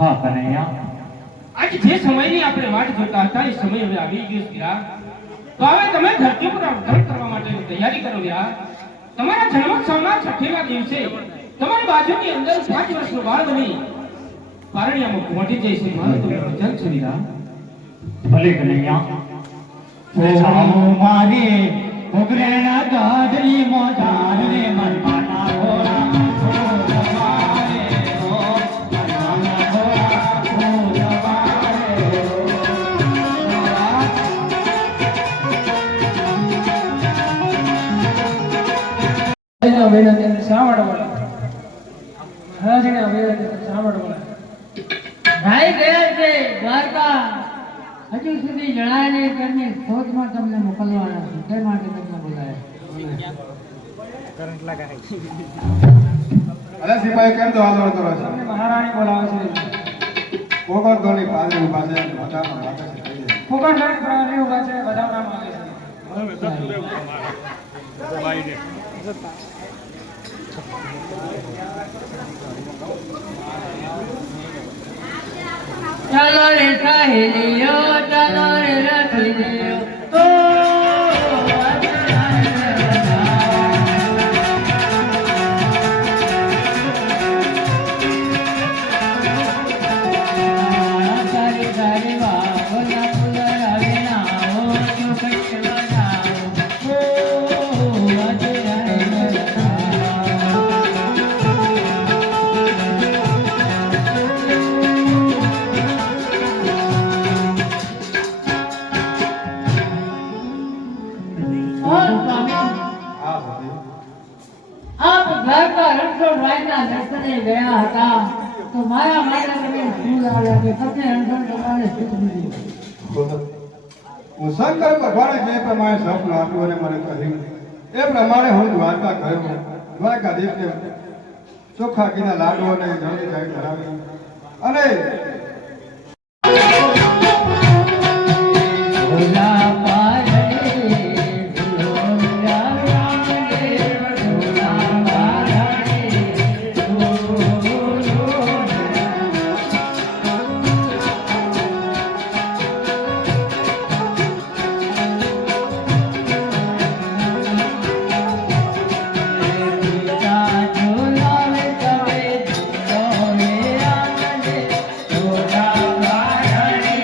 હા કનૈયા, આજ જે સમયની આપણે વાટ જોતા હતા એ સમય હવે આવી ગયો છે. તો હવે તમે ધરતી પર અવતરણ કરવા માટેની તૈયારી કરો યાર. તમારા જન્મોત્સવના 6ઠેના દિવસે તમારી બાજુની અંદર 5 વર્ષનો બાળ બની પારણિયામાં પહોંચી જાય છે મારું તમને વચન છે વીરા. ભલે કનૈયા ઓ મારી ઉગરેના ગાઢની મોજાર રે મન માના હોરા ઓ તમારે ઓ મન માના હોરા ઓ તમારે હરાજીના વેળાની અંદર શા માટે બોલે? હરાજીના વેળાની અંદર શા માટે બોલે? ભાઈ ગયા છે દ્વારકા, હજુ સુધી જણાય નહીં તેમની શોધમાં તમને મોકલવાના છે, તે માટે તમને બોલાયા. અરે સિપાહી કેમ તો આંદોલન કરો છો? તમને મહારાણી બોલાવે છે. કોકણ ધોની પાસે ઉભા છે બધામાં વાતો છે થઈ જાય. ફોકટ કરીને પ્રાણી ઉભા છે, બધા નામ આવે છે. ચાલો રે સહેલીઓ, ચાલો રે રખીલીઓ, ઓ સારી સારી વાવના ફૂલરા વિનાઓ, ચોખટ બનાવો, ઓ હા સતી. આપ દ્વારકા રણછોડરાયના દર્શને ગયા હતા તો મારા માટે તમે શું લાવ્યા કે તમને રણછોડ કરવાને શું દીધું? હું શંકર ભગવાને જે પ્રમાણે સપનું આપ્યું અને મને કહ્યું એ પ્રમાણે હું દ્વારકા ગયો. દ્વારકાધીશને ચોખ્ખા ઘીના લાડુ અને જળની ચાવી ધરાવી અને ભોલા પારણે ભોલા રામને, ભોલા પારણે પિતા ઝોલાવે તમે ઝોલે આંગણે, ભોલા પારણે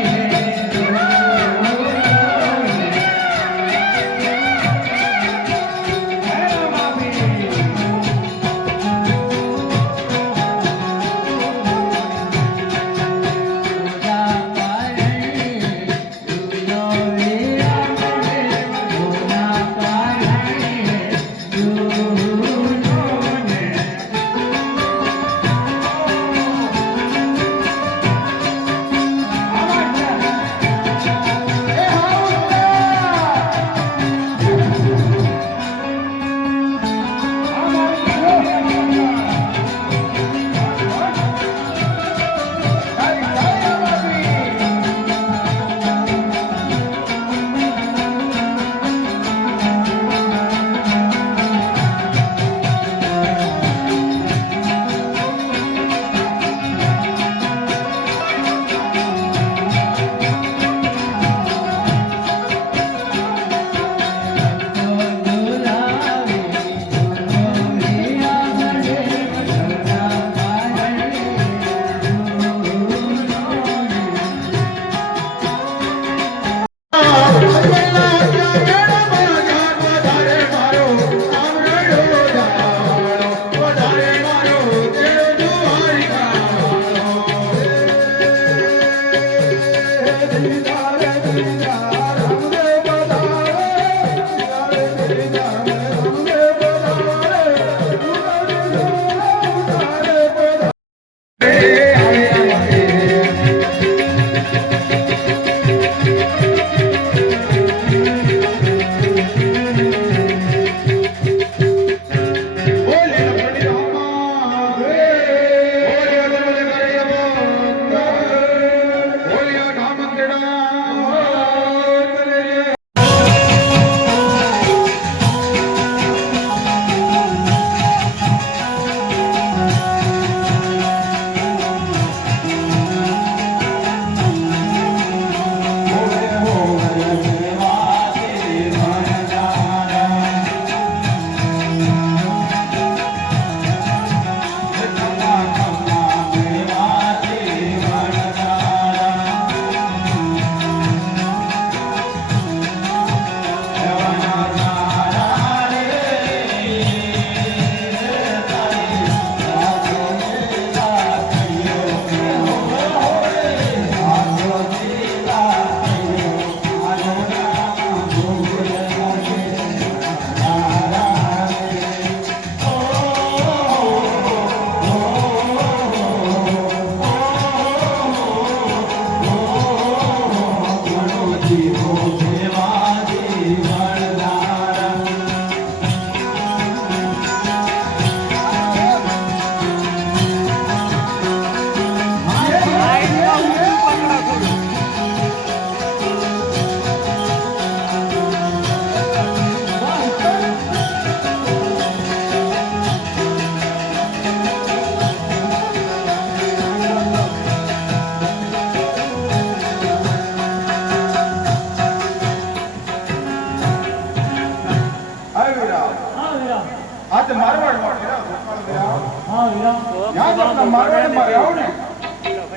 યાદ આપણા મારવાડમાં રહ્યો ને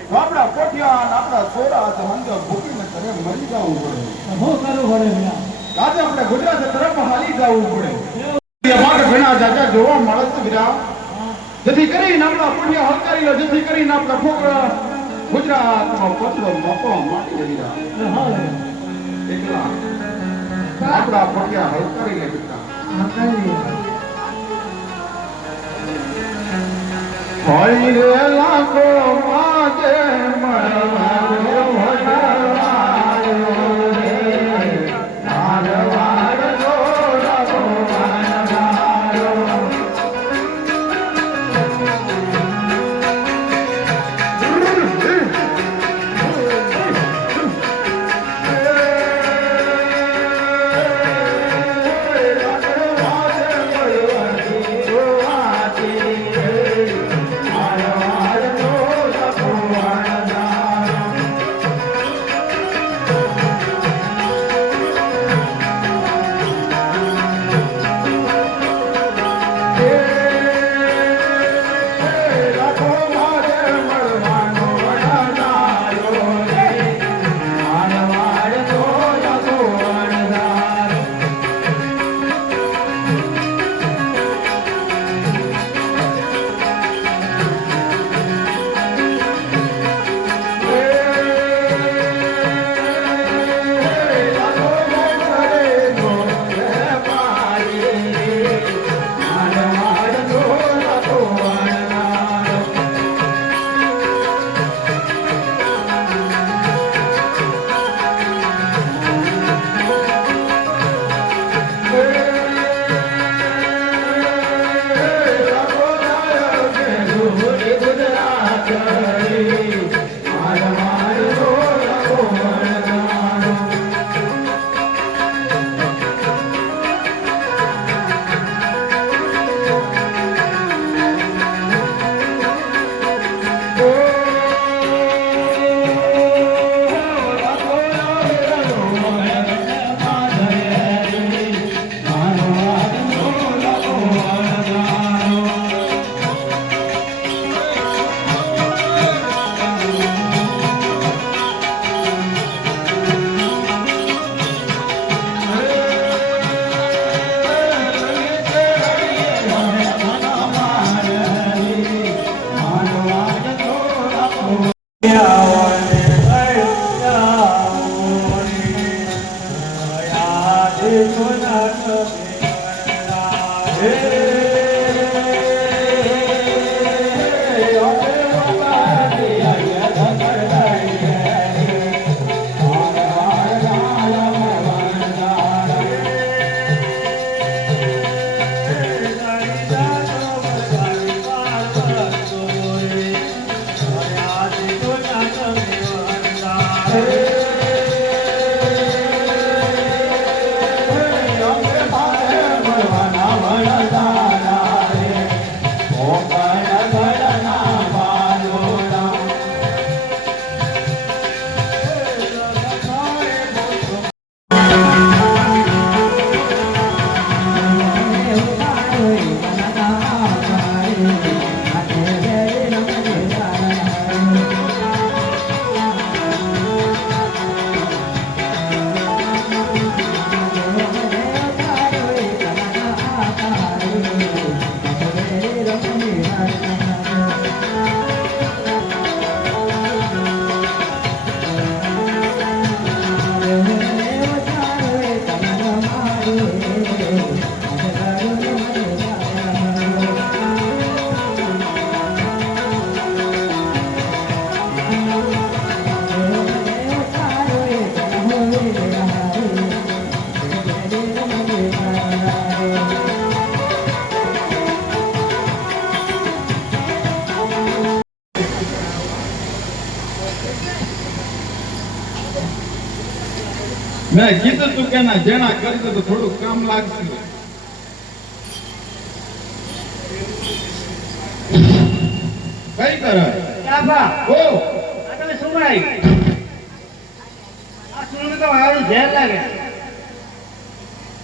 તો આપણા કોઠિયા અને આપણા છોરા સમંદર ભૂકીને ઘરે મરી જવું પડે. શું કરવું પડે લ્યા? આજે આપણે ગુજરાત તરફ હાલી જવું પડે. અમારે ઘણા જાજા જોવા મળે છે વિરા. જેથી કરીને આપણા કોઠિયા હલકારી લો, જેથી કરીને આપણા છોકરા ગુજરાતમાં પથરો મપવા માંડી રહ્યા. એકલા આપણા કોઠિયા હલકારી લે બેટા. હોળી રે લાખો માજે મળવાયો ભગવાયો રે મારવાડો રઘુવરવાયો. મેં કીધું તું કે ના જેના કરશે તો થોડું કામ લાગશે. કઈ કરે ઓ તમે શું ભાઈ આ સુનું તો મારું ઝેર લાગે.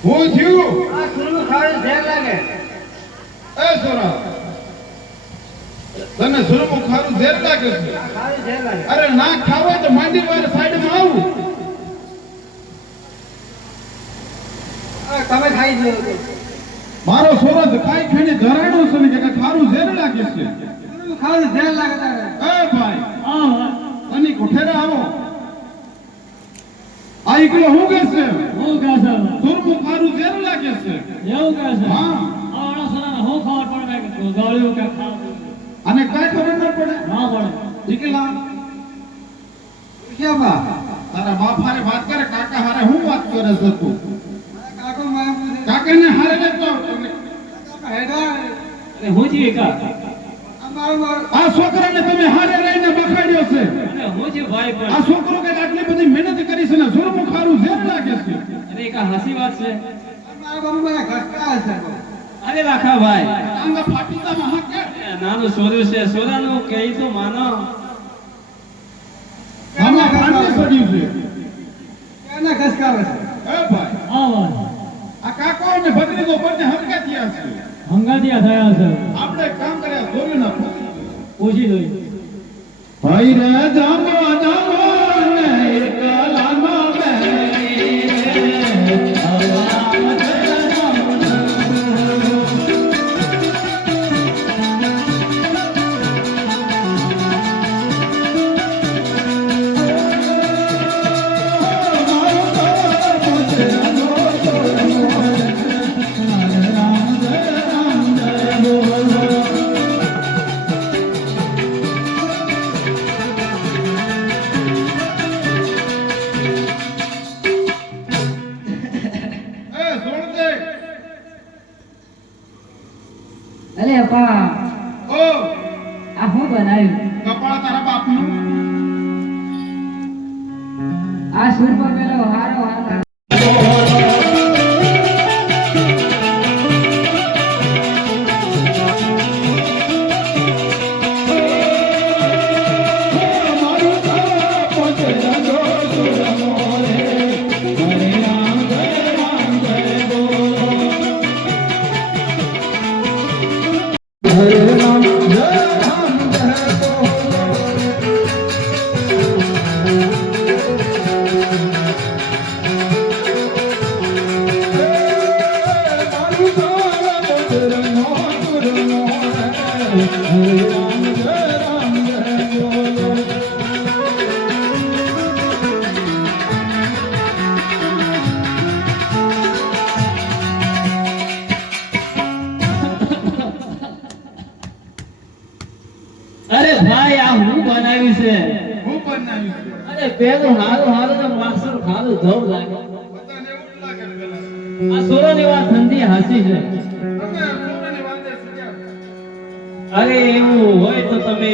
હું થયું આ સુનું ખાવાનું ઝેર લાગે. એ સોરા તને સુરમું ખારું ઝેર લાગે છે સારું ઝેર લાગે. અરે ના ખાવ હોય તો માંડી વાર સાઈડમાં આવું તમે ખાઈ લો તો. મારો સોરસ ખાઈ ખાઈને ધરાડો છે ને કે ખારું ઝેર લાગે છે ખાવું ઝેર લાગે તારે. એ ભાઈ હા અને કોઠેરા આવો આ એકલો હું કે છે હું કહે છે સુરમું ખારું ઝેર લાગે છે એવું કહે છે હા આવડા સોના હું ખબર પડે કે ગોળ્યું કે ખાવું અને કઈ ખબર ન પડે ના પડે. દીકલા ક્યાં બા તારા બાપ હારે વાત કરે કાકા હારે હું વાત કરે છે તું કાકો માં કાકાને હારે લેતો હેડા અરે હું જી કા અમારો આ છોકરાને તમે હારે રહીને બખાડ્યો છે અરે હું જી ભાઈ આ પણ છોકરો કે આટલી બધી મહેનત કરી છે ને સુરમું ખારું ઝેર લાગે છે અરે કા હસી વાત છે. અમારો બાબા ઘટકા છે અરે રાખા ભાઈ આંગા ફાટીતામાં હા કે નાનું સોર્યું છે સોરાનું કહી તો માનો. આમાં ફાટી પડ્યું છે કેના ખસકાવે છે એ ભાઈ હા ભાઈ આ કાકો અને ભત્રીજો બંને હરકા થયા છે હંગાતિયા થયા છે. આપણે એક કામ કર્યા જોયું ના પૂછી લઈ. ભાઈ રે જામો જામો ને એકલાનો અરે અપા ઓ આ હું બનાવ્યું કપાળ તારા બાપનું આ સુર પર પેલો હારો હારો અરે ભાઈ આ હું બનાવ્યું છે. હું બનાવ્યું છે અરે પેલું હારું હારું ને માસ્ટર ખારું ધોર લાગે. બધાને એવું લાગે ને પેલા આ સોરાની વાત ઠંડી હાસી છે. તમે છોકરાની વાતે શીખ્યા અરે એવું હોય તો તમે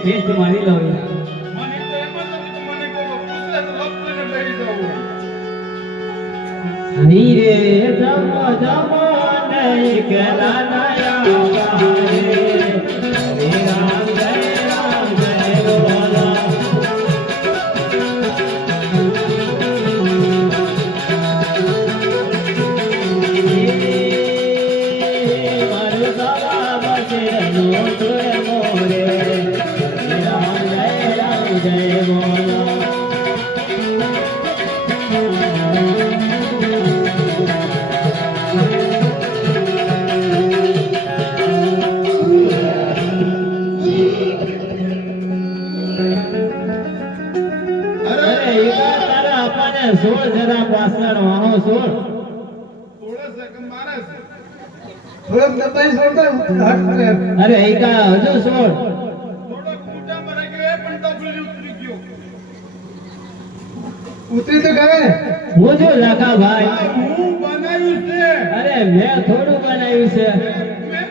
ટેસ્ટ મારી લો યાર. મને તો એમ જ હતું કે મને કોઈ પૂછે તો લપટીને બેસી જાવું ધીરે જમો જમો નહીં કેલા નયા હરે રામ જય બોલો. મારું બાબા બસે નો તુએ મોરે રામ જય બોલો. અરે અરે ઈકા તારા અપાને સોળ જરા પાછળ વાહો સોળ. થોડે સેકન્ડ મારે છે થોડોક દબાઈ છોડતા હટ કરે અરે ઈકા હજુ સોળ. થોડોક ઊંચામાં રહી ગયો એ પણ ડબલી ઉતરી ગયો ઉતરી તો કરે ને હું જો રાખા ભાઈ. આ હું બનાવ્યું છે અરે મેં થોડું બનાવ્યું છે. મેં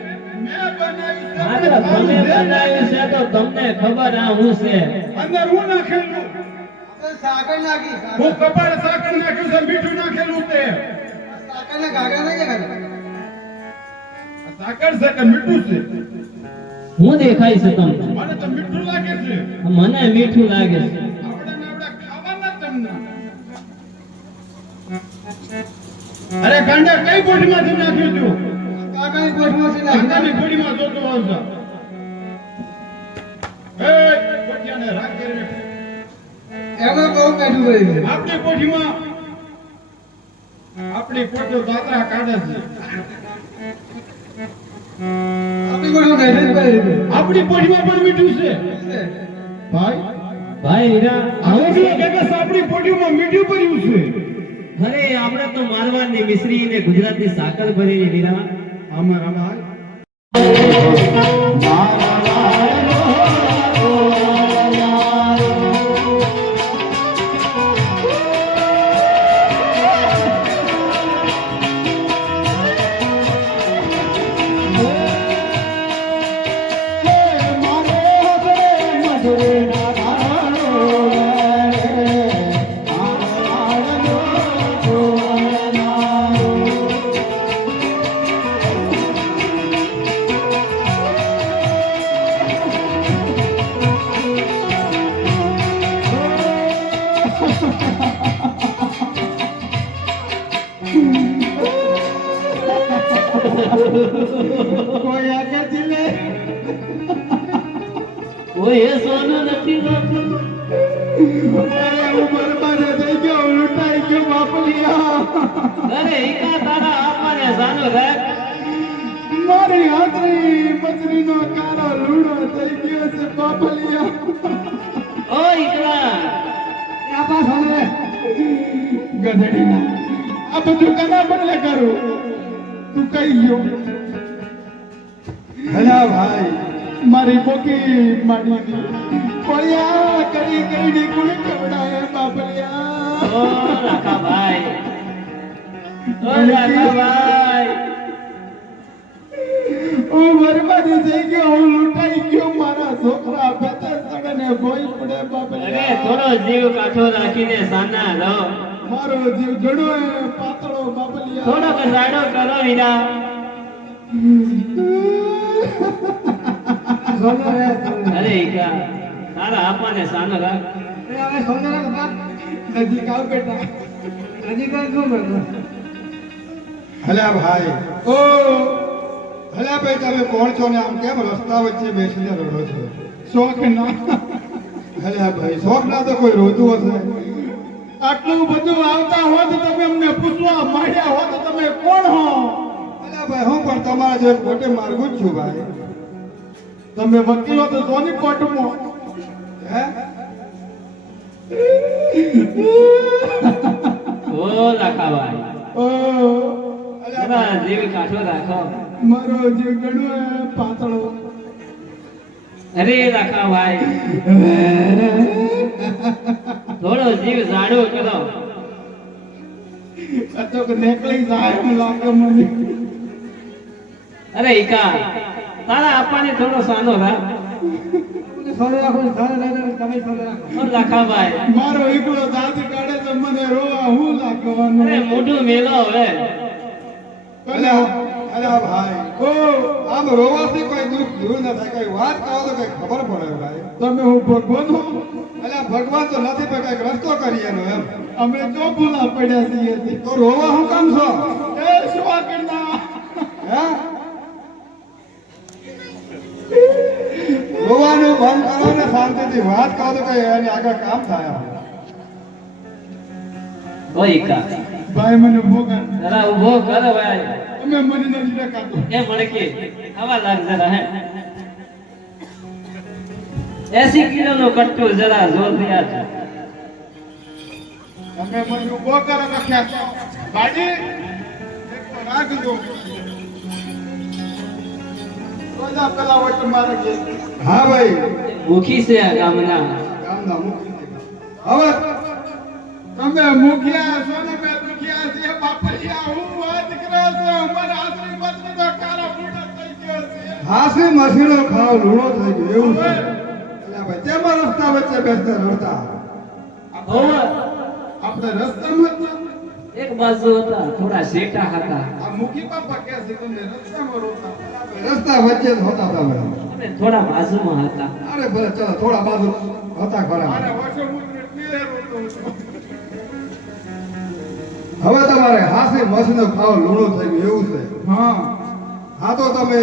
બનાવ્યું છે હા તો તમે બનાવ્યું છે તો તમને ખબર આ હું છે. અંદર હું નાખેલું આપણે સાકર નાખી હું કપાળ સાકર નાખ્યું છે મીઠું નાખેલું તે સાકર ને ગાગરા નહીં કરે સાકર છે કે મીઠું છે હું દેખાય છે તમને. મને તો મીઠું લાગે છે મને મીઠું લાગે છે. આપણા ખાવાના તમને અરે ગાંડા કઈ ગોઠીમાંથી નાખ્યું તું કાકાની કોઠમાં છે ગાંડાની ગોળીમાં જોતો આવતા બહુ કાઢું પડી આપણી કોઠીમાં આપણી કોઠો દાદરા કાઢે છે. આપણી કોઠો કાઢી પડી આપણી કોઠીમાં પણ મીઠું છે ભાઈ. ભાઈ હીરા હવે જો કાકા આપણી કોઠીમાં મીઠું ભર્યું છે. અરે આપણે તો મારવાડની મિશ્રી ને ગુજરાતની સાકર ભરી હીરા. અમારા ભાઈ કોઈ આગળથી લે. કોઈ એ સોનું નથી હોતું. અરે હું બરબાદ થઈ ગયો, લૂંટાઈ ગયો બાપલિયા. અરે ઈકા તારા આપવાને સાનો રાખ. મારી હાથરી મચરીનો કાળો લૂડો થઈ ગયો છે બાપલિયા. ઓ ઈકરા આ પાસ હવે ગધડી આ બધું કના બદલે કરું તું કઈ ગયો. હલા ભાઈ મારી પોકી માડી કોળિયા કરી કરીને ગુણ કવડાય બાપલિયા. ઓ રાખા ભાઈ. ઓ રાખા ભાઈ. હું બરબાદ થઈ ગયો, હું લૂંટાઈ ગયો. મારા છોકરા બેતે સડને ભોય પડે અરે બાપલિયા. થોડો જીવ કાઠો રાખીને સાના રહો. મારો જીવ જડો એ પાતળો બાપલિયા. થોડો કસાડો કરો વીરા. સોનો રે અરે ઈકા તારા આપવાને સાનો રાખ. હવે સોનો રે બાપ નજીક આવ બેટા. હજી કઈ શું કરતો હલા ભાઈ ઓ હલા ભાઈ તમે કોણ છો ને આમ કેમ રસ્તા વચ્ચે બેસીને રડો છો? શોખ ના હલા ભાઈ શોખ ના તો કોઈ રોતું હશે. આટલું બધું આવતા હોત તો તમે અમને પૂછવા માંડ્યા હોત તો તમે કોણ હો? હલા ભાઈ હું પણ તમારા જેમ ખોટે માર્ગું જ છું ભાઈ. તમે વકીલો તો સોની કોર્ટમાં. હે ઓ રાખા ભાઈ. ઓ જરા જીવ કાઠો રાખો. મારો જીવ ગણો એ પાતળો. અરે રાખા ભાઈ થોડો જીવ જાડો કરો. આ તો કે નેકળી જાય એમ લાગે મને. અરે ઈકા તારા આપવાને થોડો સાનો રાખ. સોનો રાખો સોનો લઈને તમે સોનો રાખો ઓ રાખા ભાઈ. મારો એકલો દાંત કાઢે તો મને રોવા હું લાગવાનું. અરે મોઢું મેલો હવે. હલા હલા ભાઈ ઓ આમ રોવાથી કોઈ દુઃખ દૂર ન થાય. કઈ વાત કહો તો કઈ ખબર પડે ભાઈ. તમે હું ભગવાન હો? અલા ભગવાન તો નથી પણ કઈક રસ્તો કરી એનો એમ. અમે જો ભૂલા પડ્યા છીએ. તો રોવા હું કામ છો? એ સ્વાગતના હે રોવાનું બંધ કરો ને શાંતિથી વાત કહો તો કઈ એની આગળ કામ થાય. ઓ ઈકા ભાઈ મને ભોગા જરા ઊભો કરો ભાઈ. અમે મને નથી દેખાતું. એ મણકી હવા લાગ જરા હે. 80 કિલોનો કટ્ટો જરા જોર દિયા છે. તમે મને ઉભો કરો રખ્યા બાજી એક તો રાખજો. રોજા પેલા વટ મારે કે હા ભાઈ ભૂખી છે આ ગામના. કામના મુક્તિ હવે તમે મુખિયા છો ને મેં દુખિયા છે બાપલિયા. હું વાત કરો છો અમારા આશ્રી પત્ની તો કાળો બુડો થઈ ગયો છે. હાસી મસીનો ખાવ લૂણો થઈ ગયો એવું છે. અલા ભાઈ તેમાં રસ્તા વચ્ચે બેસતા રડતા. ઓવે આપણે રસ્તામાં જ એક બાજુ હતા થોડા શેટા હતા આ મુખી બાપા કે છે તમને રસ્તામાં રોતા. રસ્તા વચ્ચે જ હોતા હતા ભાઈ. અને થોડા બાજુમાં હતા. અરે ભલે ચલો થોડા બાજુ હતા ખરા. મારે વર્ષો હું એટલે રોતો હતો. હવે તમારે હાસી મસીનો ખાવ લૂણો થઈ ગયો એવું છે. હા હા તો તમે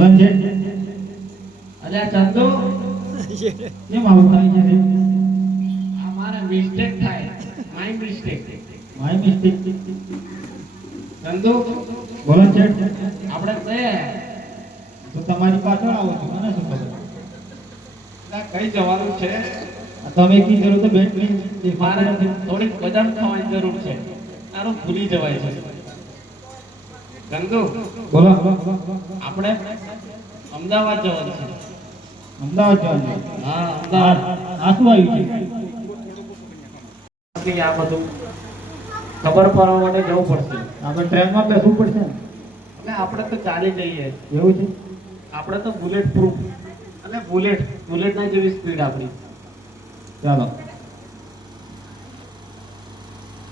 બોલો છે અલ્યા ચંદુ કેમ આવું થાય છે આ મારે મિસ્ટેક થાય my mistake my mistake Chandu બોલો છે આપણે કયા તો તમારી પાછળ આવો છો મને શું ખબર કઈ જવાનું છે તમે કીધું તો બેટરી મારે થોડીક બદામ ખાવાની જરૂર છે તારું ભૂલી જવાય છે ચંદુ બોલો આપણે અમદાવાદ જવાનું છે અમદાવાદ જવાનું હા અમદાવાદ આ શું આવ્યું છે આ બધું ખબર પડવા માટે જવું પડશે આપણે ટ્રેનમાં બેસવું પડશે ને? એટલે આપણે તો ચાલી જઈએ એવું છે આપણે તો બુલેટ પ્રૂફ અને બુલેટ ના જેવી સ્પીડ આપણી ચાલો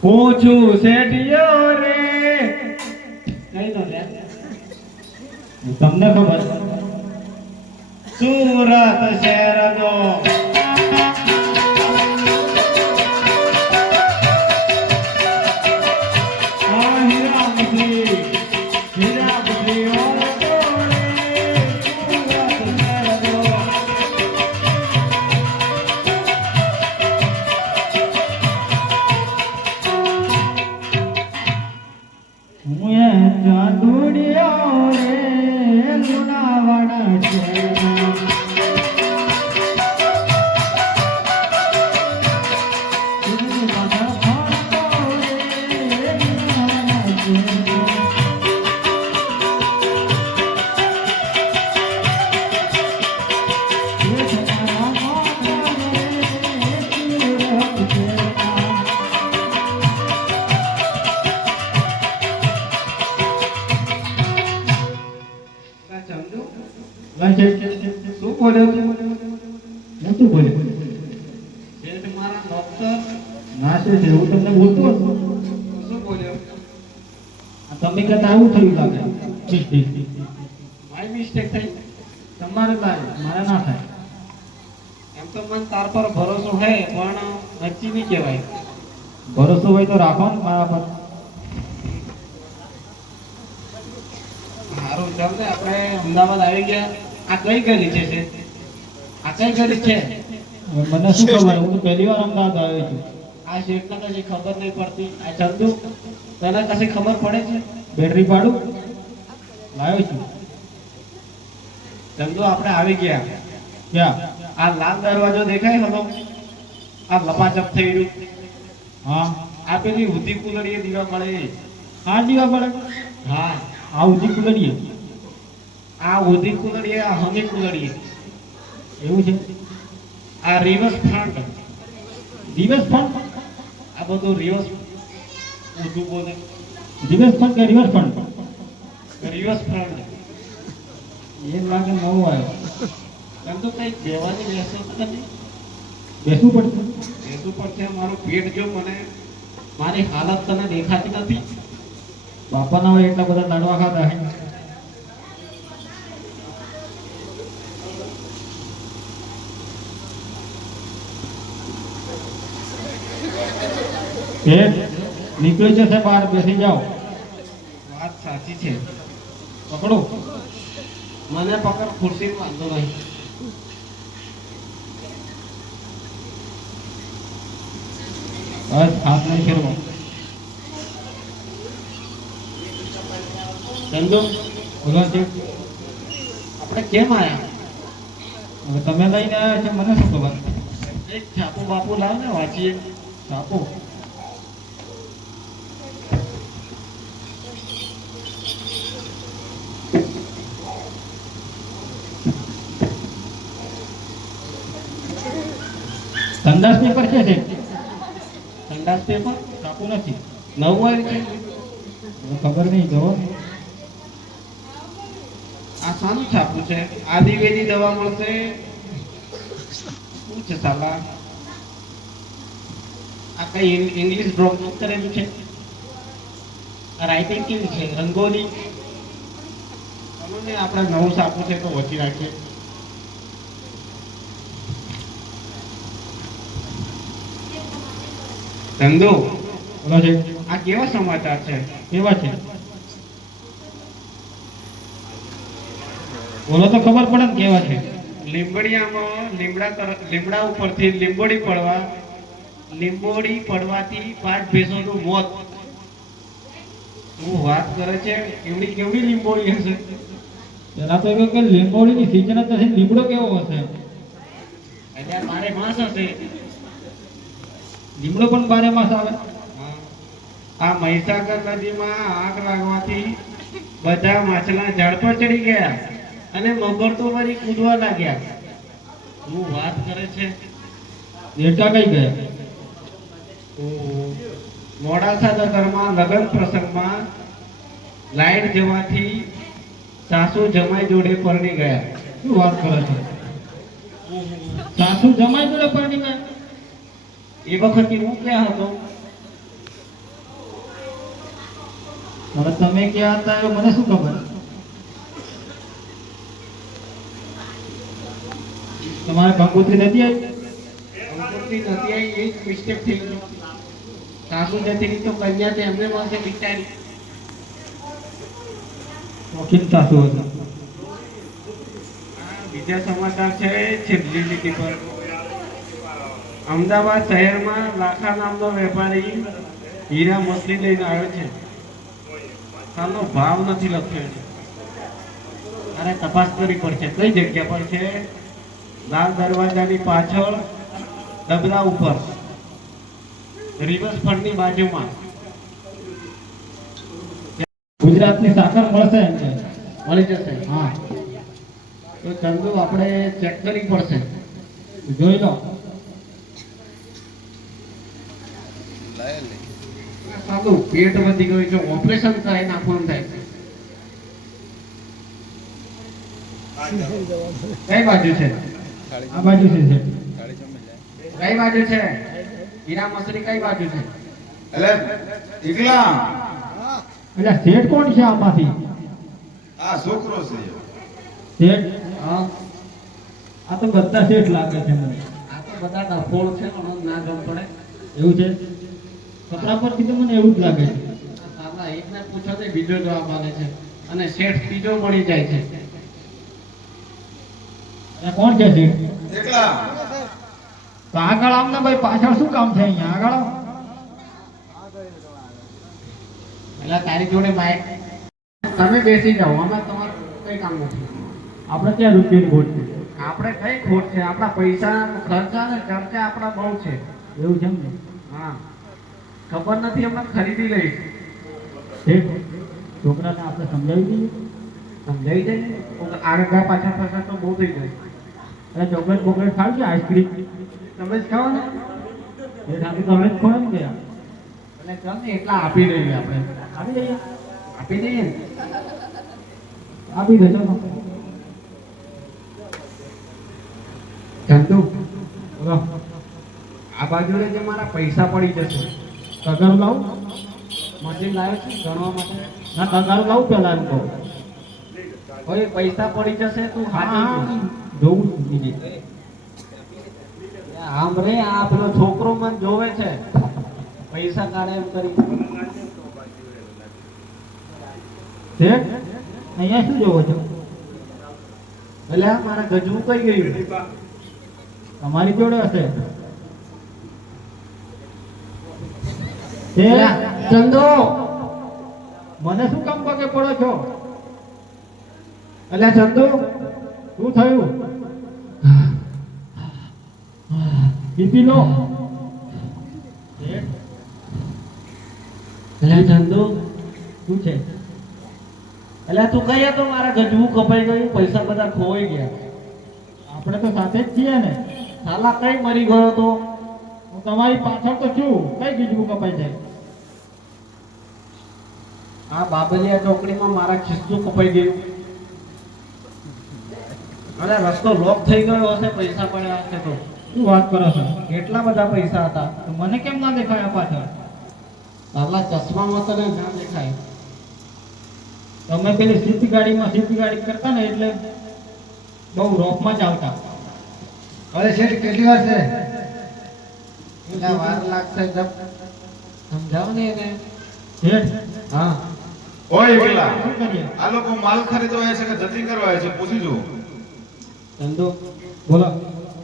પૂછું શેઠિયો રે કઈ દો લે તમને ખબર સુરત શહેરનો શું બોલ્યો હું શું બોલ્યો શેઠ મારા ડોક્ટર ના છે એવું તમને બોલતો હતો શું બોલ્યો તમે કહેતા આવું થયું લાગે મારી મિસ્ટેક થઈ તમારે લાગે મારે ના થાય એમ તો મને તાર પર ભરોસો હે પણ નક્કી નહીં કહેવાય ભરોસો હોય તો રાખો ને મારા પર સારું ચાલ ને આપણે અમદાવાદ આવી ગયા આ કઈ ગલી છે શેઠ? આ કઈ ગલી છે હવે મને શું ખબર હું તો પહેલી વાર અમદાવાદ આવ્યો છું આ શેઠને કશી ખબર નહીં પડતી આ ચંદુ તને કશી ખબર પડે છે બેટરી પાડું લાવ્યો છું ચંદુ આપણે આવી ગયા ક્યાં આ લાલ દરવાજો દેખાય હલો આ લપાચપ થઈ રહ્યું હા આ પેલી ઉધી કુલડીએ દીવા મળે આ દીવા પડે હા આ ઉધી કુલડીએ આ ઉધી કુલડીએ આ હમી કુલડીએ એવું છે આ રિવર્સ ફ્રન્ટ દિવસ ફંડ આ બધું રિવર્સ ઊંધું બોલે દિવસ ફંડ કે રિવર્સ ફંડ રિવર્સ ફ્રન્ટ એ લાગે નવો આવ્યો એમ તો કઈ દેવાની રહેશે તો નથી બેસવું પડશે એનું પર છે મારું પેટ જો મને મારી હાલત તને દેખાતી નથી બાપાના હોય એટલા બધા લાડવા ખાતા હે નીકળી જશે બહાર બેસી જાઓ વાત સાચી છે પકડો મને પકડ ખુરશી વાંધો નહીં બસ હાથ નહીં ફેરવો ચંદુ બોલો છે આપણે કેમ આયા હવે તમે લઈને આવ્યા છે મને શું ખબર એક છાપુ બાપુ લાવ ને વાંચીએ આપો સંદાસ પેપર છે સંડાસ પેપર છાપું નથી નવું આવ્યું છે હવે ખબર નહીં જવો આ શાનું છાપું છે આદિવેદી દવા મળશે શું છે સાલા આ કઈ ઇંગ્લિશ ડ્રોપ કરેલું છે રાઇટિંગ કેવી છે રંગોલી ચાલો ને આપણે નવું છાપું છે તો વચ્ચે રાખીએ ધંધો બોલો છે આ કેવા સમાચાર છે કેવા છે બોલો તો ખબર પડે ને કેવા છે. લીંબડિયામાં લીમડા ઉપરથી લીંબોડી પડવાથી 5 ભેંસોનું મોત. હું વાત કરે છે એવડી કેવડી લીંબોડી હશે? પેલા તો એવું કે લીંબોડીની સિઝન જ નથી, લીમડો કેવો હશે? એટલે મારે માસ હશે. લીમડો પણ 12 માસ આવે. આ મહીસાગર નદીમાં આગ લાગવાથી બધા માછલા ઝાડ પર ચડી ગયા અને મગર તો વળી કૂદવા લાગ્યા. હું વાત કરે છે. દેડકા કઈ ગયા? મોડાસા નગરમાં લગ્ન પ્રસંગમાં લાઈટ જવાથી સાસુ જમાઈ જોડે પરણી ગયા. શું વાત કરે છે? સાસુ જમાઈ જોડે પરણી ગયા? એ વખતે હું ક્યાં હતો? હવે તમે ક્યાં હતા એ મને શું ખબર? તમારે કંકોત્રી નથી આવી? અંકુરથી નથી આવી, એ જ મિસ્ટેક થઈ ગઈ. સાસુ જતી રહી તો કન્યા તે એમને મળશે બિચારી. શોખીન સાસુ હતા. બીજા સમાચાર છે છેલ્લી લીટી પર. અમદાવાદ શહેરમાં લાખા નામનો વેપારી હીરા મછલી લઈને આવ્યો છે. સાનો ભાવ નથી લખ્યો છે. મારે તપાસ કરવી પડશે કઈ જગ્યા પર છે. લાલ દરવાજાની પાછળ ડબલા ઉપર રિવર્સ ફંડની બાજુમાં. ગુજરાતની સાકર મળશે એમ છે. મળી જશે. હા, તો ચંદુ આપણે ચેક કરવી પડશે. જોઈ લો. સારું પેટ વધી ગયું છે, ઓપરેશન કરાવી નાખવાનું થાય. કઈ બાજુ છે? આ બાજુ છે સાહેબ. કઈ બાજુ છે? હીરા મછલી કઈ બાજુ છે? એટલે એકલા એટલે શેઠ કોણ છે આમાંથી? આ છોકરો છે. શેઠ? હા, આ તો બધા શેઠ લાગે છે મને. આ તો બધા ડફોળ છે પણ ના ગમ પડે. એવું છે? કપડા પરથી તો મને એવું જ લાગે છે. સાલા એકને પૂછો તો બીજો જવાબ આપે છે અને શેઠ ત્રીજો મળી જાય છે. આ કોણ છે શેઠ? એકલા તો આગળ આમને ભાઈ પાછળ શું કામ છે અહીંયા આગળ આવો. એટલે તારી જોડે બાઈક તમે બેસી જાઓ, અમે તમારું કઈ કામ નથી. આપણે ક્યાં રૂપિયાની ખોટ છે? આપણે કઈ ખોટ છે? આપણા પૈસા ખર્ચા ને ચર્ચા આપણા બહુ છે. એવું છે એમ ને? હા, ખબર નથી અમને ખરીદી લઈશ. શેઠ, છોકરાને આપણે સમજાવી દઈએ. સમજાઈ જાય આગળ પાછળ તો બહુ થઈ જાય. અરે ચોકલેટ બોકલેટ ખાવશે? આઈસ્ક્રીમ તમે જ ખાઓ ને. એ સાથે તમે જ ખો એમ ગયા. એટલે ચાલ ને એટલા આપી દઈએ આપણે. આપી દઈએ. આપી દઈએ ને. આપી દેજો તો. ચંદુ બોલો. આ બાજુ જે મારા પૈસા પડી જશે. તગારું લાવું? મશીન લાવ્યો છે ગણવા માટે. ના, તગારું લાવું પેલા એમ કહો. હવે પૈસા પડી જશે તું ખાતી જોવું બીજી. આમ રે આ પેલો છોકરો મને જોવે છે પૈસા કાઢે એમ કરી. શેઠ, અહીંયા શું જોવો છો? એટલે આ મારા ગજવું કઈ ગયું? તમારી જોડે હશે. ચંદો મને શું કામ પગે પડો છો? એટલે ચંદુ શું થયું? બીપી લો. એટલે ચંદુ શું છે? એટલે તું કઈ હતો? મારા ગજવું કપાઈ ગયું, પૈસા બધા ખોવાઈ ગયા. આપણે તો સાથે જ છીએ ને. સાલા કઈ મરી ગયો તો? હું તમારી પાછળ તો છું. કઈ બીજું કપાઈ જાય? આ બાબલિયા ચોકડીમાં મારા ખિસ્સું કપાઈ ગયું. અરે રસ્તો લોક થઈ ગયો હશે, પૈસા પડ્યા હશે તો. શું વાત કરો છો? કેટલા બધા પૈસા હતા. તો મને કેમ ના દેખાયા પાછળ? તારા ચશ્મામાં તને ના દેખાય. તમે પેલી સીધી ગાડી કરતા ને એટલે બહુ રોકમાં જ આવતા. અરે શેઠ કેટલી વાર છે? એટલા વાર લાગશે જબ સમજાવો ને એને. શેઠ, હા, ઓય પેલા શું કરીએ? આ લોકો માલ ખરીદવા આવે છે કે જતી કરવા આવે છે પૂછી જુઓ. ચંદુ બોલો.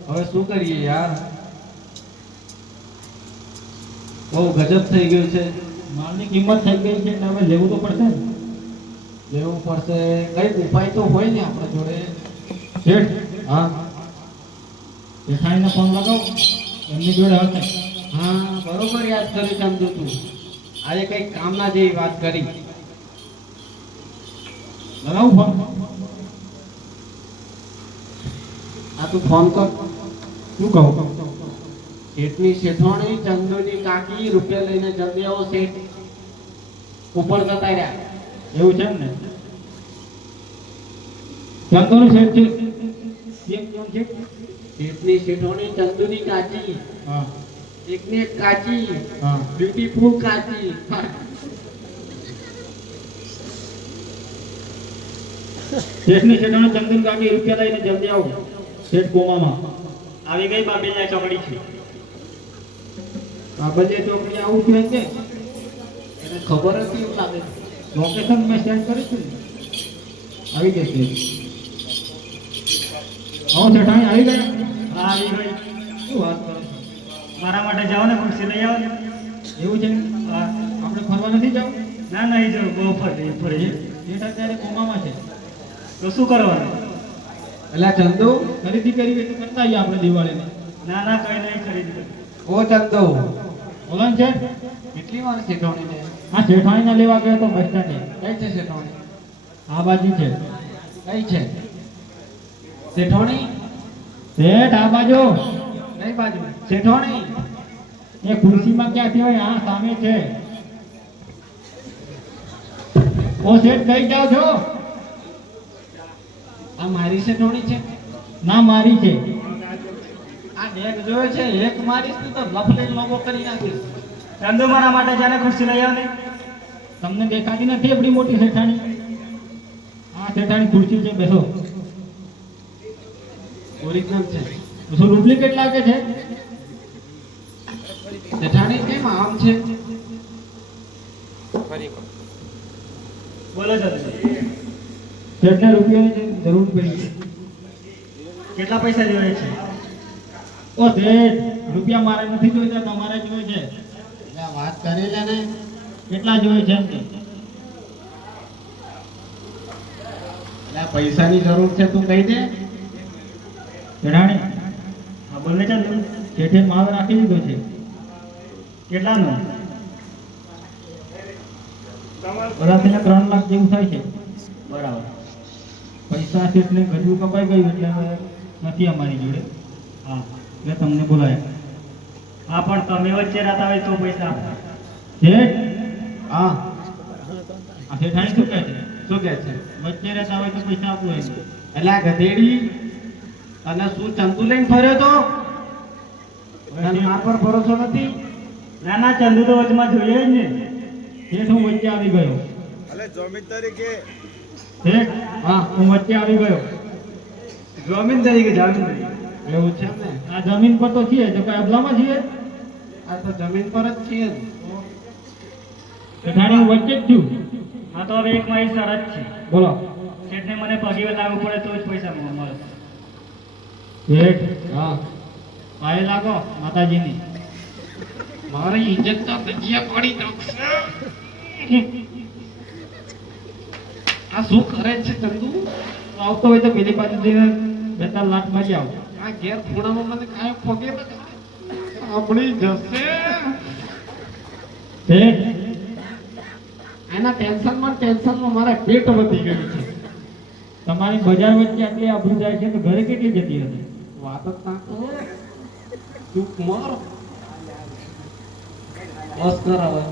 હવે શું કરીએ યાર, બહુ ગજબ થઈ ગયું છે. માલની કિંમત થઈ ગઈ છે એટલે હવે લેવું તો પડશે ને. લેવું પડશે, કઈક ઉપાય તો હોય ને આપણા જોડે. શેઠ, હા જેઠાણીને ફોન લગાવો, એમની જોડે હશે. હા બરોબર યાદ કર્યું ચંદુ તું, આજે કઈક કામના જેવી વાત કરી. લગાવું ફોન. આ તું ફોન કર. શું કહું? શેઠની શેઠવાણી ચંદુની કાકી રૂપિયા લઈને જલ્દી આવો શેઠ ઉપર જતા રહ્યા. એવું છે ને? ચંદુનું શેઠ છે. કેમ કેમ છે? શેઠની શેઠવાણી ચંદુની કાકી, હા એકની એક કાચી, હા. બ્યુટીફુલ કાચી. શેઠની શેઠાણી ચંદન કાકી રૂપિયા લઈને જલ્દી આવો. શેઠ કોમામાં. આવી ગઈ બાબેલિયા ચોકડી છે. બાબેલિયા ચોકડી આવું છે કે એને ખબર હતી એવું લાગે. લોકેશન મેં સેન્ડ કરી છે ને. આવી જશે. આવો શેઠાણી આવી ગયા. હા આવી ગઈ. શું વાત કરો છો? મારા માટે જાઓ ને ખુરશી લઈ આવો ને. એવું છે? હા. આપણે ફરવા નથી જવું? ના નહીં જાઉં, બહુ ફરી ફરી. શેઠ અત્યારે કોમામાં છે. તો શું કરવાનું? એટલે ચંદુ, ખરીદી કરી હોય તો કરતા આવીએ આપણે દિવાળીને. ના ના કઈ નહીં ખરીદી. ઓ ચંદુ, બોલો ને શેઠ. કેટલી વાર શેઠવાણી ને? હા શેઠાણીને લેવા ગયો તો બસ સ્ટેન્ડે. કઈ છે શેઠવાણી? આ બાજુ છે. કઈ છે શેઠવાણી? શેઠ આ બાજુ. કઈ બાજુ શેઠવાણી? એ ખુરશીમાં ક્યાંથી હોય? હા સામે છે. ઓ શેઠ કઈ જાઓ છો? આ મારી શેઠવાણી છે? ના મારી છે. આ નેક જોયો છે, એક મારીશ ને તો લફલે લોબો કરી નાખીશ. ચંદુ મારા માટે જાને ખુરશી લઈ આવો ને. તમને દેખાતી નથી એટલી મોટી શેઠાણી? હા શેઠાણી ખુરશી છે, બેસો. ઓરિજિનલ છે. શું ડુપ્લિકેટ લાગે છે? શેઠાણી કેમ આમ છે? બોલો ચંદુ, શેઠને રૂપિયાની જરૂર પડી છે. કેટલા પૈસા જોઈએ છે? ઓ શેઠ રૂપિયા મારે નથી જોઈતા, તમારે જોઈએ છે. એટલે આ વાત કરી લે ને. કેટલા જોઈએ છે એમ કે? એટલે આ પૈસાની જરૂર છે, તું કહી દે. શેઠાણી હા બોલ ને ચંદુ, શેઠે માલ રાખી દીધો છે. કેટલાનો? બધા થઈને 3 લાખ જેવું થાય છે. બરાબર. પૈસા શેઠને ગજવું કપાઈ ગયું એટલે હવે નથી અમારી જોડે. હા એટલે તમને બોલાયા. હા પણ તમે વચ્ચે રહેતા હોય તો પૈસા આપો. શેઠ હા આ શેઠાણી શું કહે છે? શું કે છે? વચ્ચે રહેતા હોય તો પૈસા આપવું હોય. એટલે આ ગધેડી અને શું ચંદુ લઈને ફર્યો તો? તને આ પર ભરોસો નથી? ના ના ચંદુ તો વચમાં જોઈએ જ ને. શેઠ હું વચ્ચે આવી ગયો. અલે જમીન તરીકે શેઠ હા હું વચ્ચે આવી ગયો. જમીન તરીકે જામીન તરીકે. એવું છે ને? આ જમીન પર તો છીએ, જો કઈ અબલામાં છીએ. આ તો જમીન પર જ છીએ ને. શેઠાણી હું વચ્ચે જ છું. હા તો હવે એક મારી શરત છે. બોલો. શેઠને મને પગે લાગવું પડે તો જ પૈસા મળે. શેઠ હા પાયે લાગો માતાજીની. મારી ઇજ્જત તો ભજીયા પડી નાખશે. આ શું કરે છે ચંદુ? આવતો હોય તો પેલી બાજુ જઈને 2-4 લાખ મારી આવો. આ ઘેર ખૂણામાં મને કાંઈ પગે સાંભળી જશે. શેઠ એના ટેન્શનમાં મારા પેટ વધી ગયું છે. તમારી બજાર વચ્ચે આટલી આબરૂ જાય છે તો ઘરે કેટલી જતી હશે? વાત જ ના કરો. ચૂપ માર. બસ કર હવે.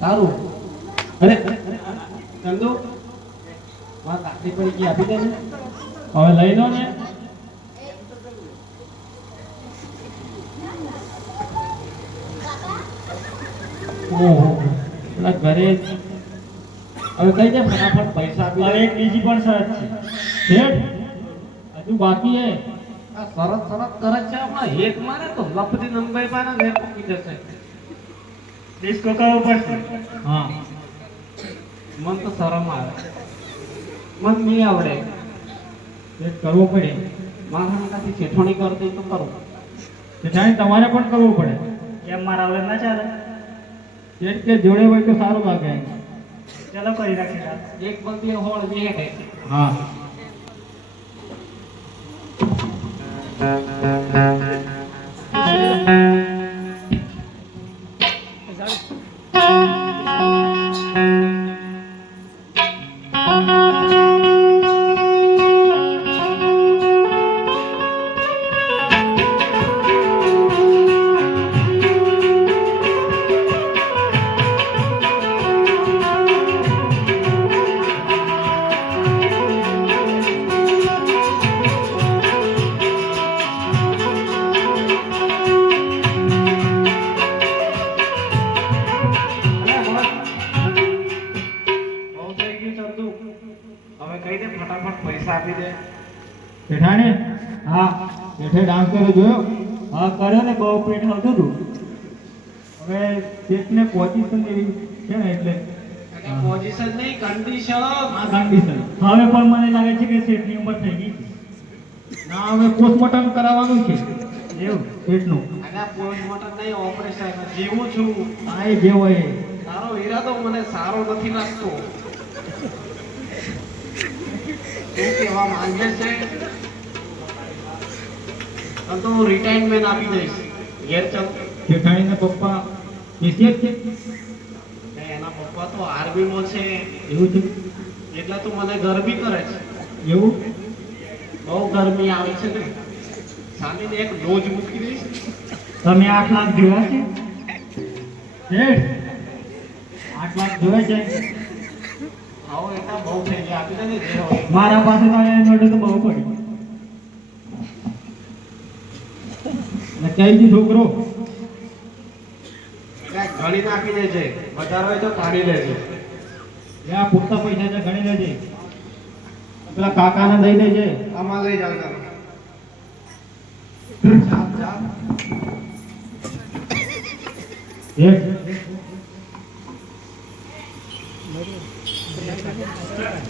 સારું. અરે ચંદુ, વાત આટલી પડી ગઈ, આપી દે ને. હવે લઈ લો ને. ઓહો પેલા ઘરે હવે કઈ દે ફટાફટ પૈસા આપી હવે દે. એક બીજી પણ શરત છે. શેઠ હજુ બાકી હે. આ સરસ કરે છે. હમણાં એક મારે તો લપથી નંબાઈ પાના ઘેર પહોંચી જશે. ડિસ્કો કરવો પડશે. હા મન તો શરમ આવે, મન નહીં આવડે. એ કરવો પડે. મારા હાથાથી શેઠવણી કરતી તો કરું. જેઠાણી તમારે પણ કરવું પડે. કેમ મારા વગર ના ચાલે? શેઠ કે જોડે હોય તો સારું લાગે. ચાલો કરી રાખીએ રાત. એક બધી હોળ બે હે. હા. બહુ થઈ ગયું ચંદુ. હવે કહી દે ફટાફટ પૈસા આપી દે. જેઠાણી હા જેઠે ડાન્સ કર્યો જોયો? હા કર્યો ને, બહુ પેટ આવતું હતું. હવે શેઠને પોઝિશન એવી છે ને એટલે પોઝિશન નહીં, કન્ડિશન. આ કન્ડિશન. હવે પણ મને લાગે છે કે શેઠની ઉંમર થઈ ગઈ. ના હવે પોસ્ટમોર્ટમ કરાવવાનું છે એવું? શેઠનું. આના પોસ્ટમોર્ટમ નહીં, ઓપરેશન. જીવું છું. હા એ જે હોય એ. તારો ઈરાદો મને સારો નથી લાગતો. તું કહેવા માંગે છે તો હું રિટાયરમેન્ટ આપી દઈશ. ઘેર ચાલ. જેઠાણીના પપ્પા એસીએફ છે. એના પપ્પા તો આર્મીમાં છે, એવું છે? એટલે તું મને ગરમી કરે છે. એવું? બહુ ગરમી આવે છે ને, સાલીને એક ડોઝ મૂકી દઈશ. તમે 8 લાખ જોયા છે? શેઠ 8 લાખ જોવે છે. આવો એટલા બહુ થઈ ગયા, આપી દે ને જે હોય. મારા પાસે તો અહીંયા નોટો તો બહુ પડી. ને કઈ છોકરો કાંઈક ગણી નાખી દે છે, વધારે હોય તો કાઢી લેજે. એ આ પૂરતા પૈસા છે ગણી લેજે. પેલા કાકાને દઈ દેજે. આમાં લઈ જાવ તમે. ચાપ ચાપ. શેઠ Thank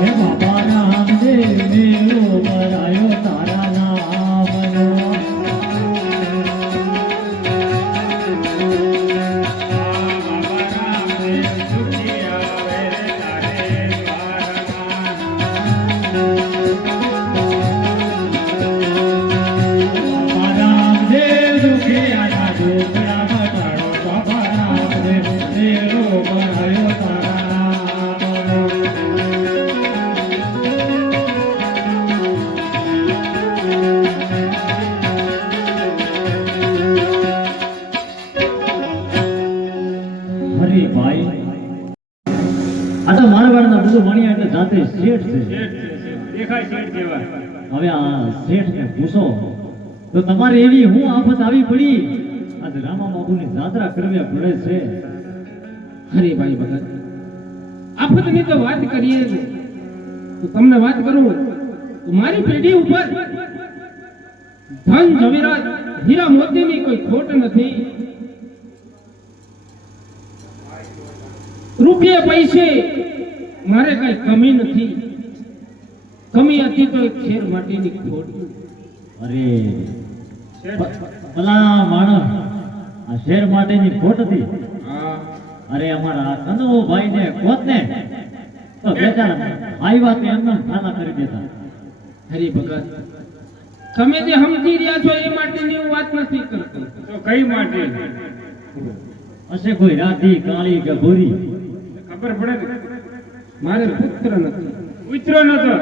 હે બાબા રામદેવ મેળો ભરાયો તારા નામનો. બાબા રામદેવ દુખિયાના દુખડા મટાડો. બાબા રામદેવ મેળો ભરાયો તારા નામનો. અરે ભાઈ, આ તો મારવાડના બધું વાણિયા એટલે જાતે શેઠ છે. દેખાય શેઠ જેવા. હવે આ શેઠને પૂછો તો તમારે એવી હું આફત આવી પડી આજ રામા બાબુની જાત્રા કરવી પડે છે. અરે ભાઈ ભગત, આફતની તો વાત કરીએ તો તમને વાત કરું તો મારી પેઢી ઉપર ધન જવેરાત હીરા મોતીની કોઈ ખોટ નથી. રૂપિયા પૈસે મારે કઈ કમી નથી. કમી હતી તો એક શેર માટેની ખોટ. અરે ભલા માણસ, આ શેર માટેની ખોટ હતી. અરે અમારા કનોભાઈ ને કોત ને તો બેચારા આવ્યા તે એમને ખાના કરી દેતા. હરી ભગત, તમે જે સમજી રહ્યા છો એ માટેની હું વાત નથી કરતો. તો કઈ માટે હશે કોઈ રાધી કાળી કે ભૂરી? ખબર પડે ને? મારે પુત્ર નથી. ઉતરો નતો.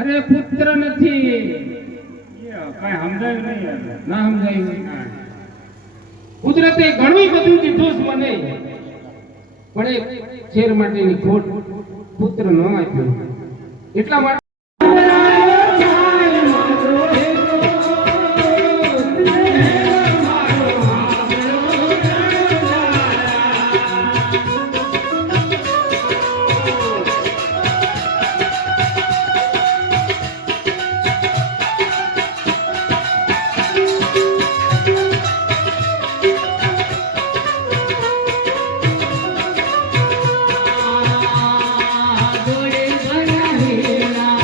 અરે પુત્ર નથી. કઈ સમજાયું નહીં યાર. ના સમજાયું. કુદરતે ઘણું બધું દીધું છે મને, પણ એક શેર માટેની ખોટ પુત્ર ન આપ્યો. એટલા માટે ગોળે ભરા હેલા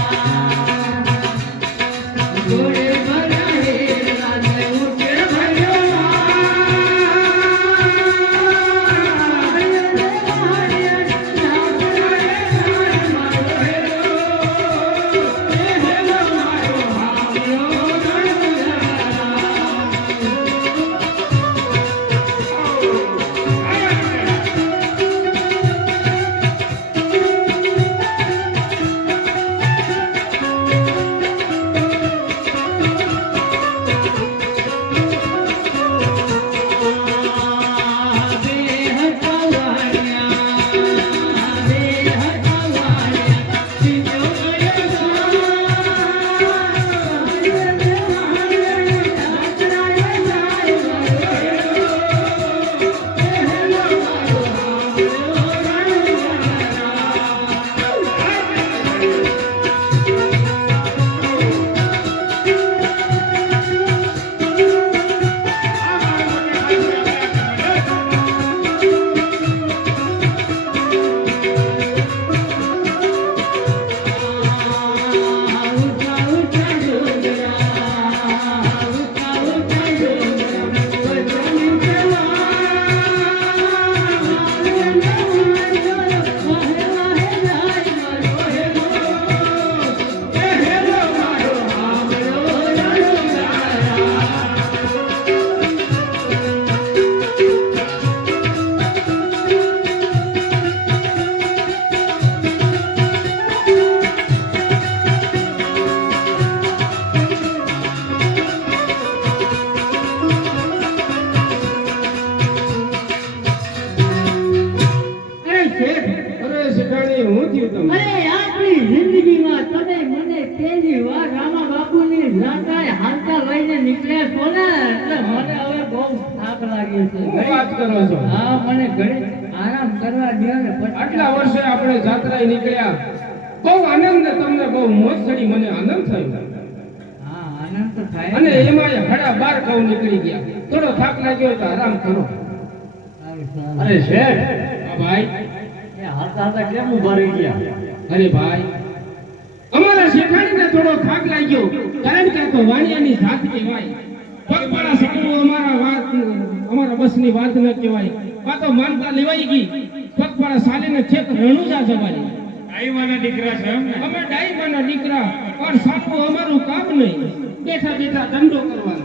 હું થયું તમને અરે આપણી જિંદગીમાં તમે મને પહેલી વાર રામા બાપુની લાટાએ હાલતા લઈને નીકળ્યા છો ને એટલે મને હવે બહુ થાક લાગ્યો છે. શું વાત કરો છો? હા, મને ઘડી આરામ કરવા દો ને પછી આટલા વર્ષે આપણે જાત્રાએ નીકળ્યા, બહુ આનંદ, તમને બહુ મોજ ચડી, મને આનંદ થયો. હા, આનંદ તો થાય અને ને. એમાં 12:30 કહું નીકળી ગયા. થોડો થાક લાગ્યો તો આરામ કરો. સારું, સારું. અરે શેઠ, હા ભાઈ. એ હાલતા હાલતા કેમ ઊભા રહી ગયા? અરે ભાઈ, અમારા શેઠાણીને થોડો થાક લાગ્યો, કારણ કે આ તો વાણિયાની જાત કહેવાય. પગપાળા સામું અમારા બસની વાત ન કહેવાય. આ તો માનતા લેવાઈ ગઈ. પગપાળા સાલીને છેક રણુજા જવાની. ડાઈવાના દીકરા છે એમ ને? અમે ડાઈમાના દીકરા, પણ સામું અમારું કામ નહીં, બેઠા બેઠા ધંધો કરવાનો.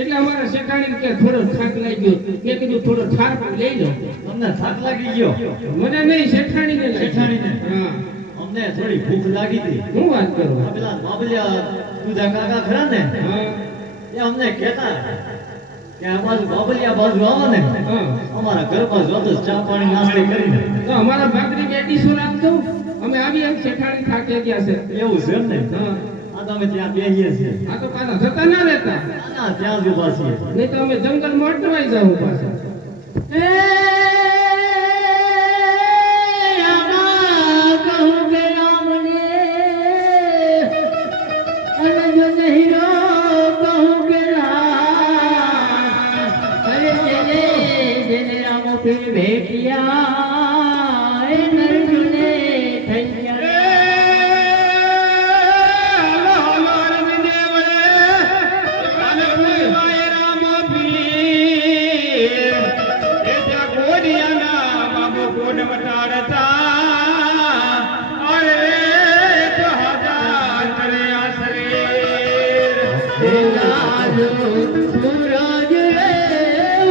એટલે અમારા શેઠાણીને કે થોડો થાક લાગ્યો. મેં કીધું થોડો થાક લઈ લો. તમને થાક લાગી ગયો? મને નહીં, શેઠાણીને લાગ્યો. શેઠાણીને? હા. અમને થોડી ભૂખ લાગી હતી. હું વાત કરું? આ પેલા બાબલિયા દૂધા કાકા ખરા ને, હા. એ અમને કહેતા કે અમારું બાબલિયા બાજુ આવો ને, હા. અમારા ઘર પર જો તો ચા પાણી નાસ્તો કરીને. તો અમારા ભાખરી બેટી શું રાખજો? અમે આવી એમ શેઠાણી થાકી ગયા છે. એવું છે એમ ને? હા. આ તો અમે ત્યાં બેહીએ છીએ. આ તો પાછા જતા ના રહેતા, ના, ત્યાં જ ઊભા છીએ. નહીં તો અમે જંગલમાં અટવાઈ જાવ પાછા. એ રામા કહું કે રામને અને જો નહીં રો કહું કે રામ. અરે જેને રામો પીર ભેટિયા એ નરજુને થઈ ગયા. સૂરજ રે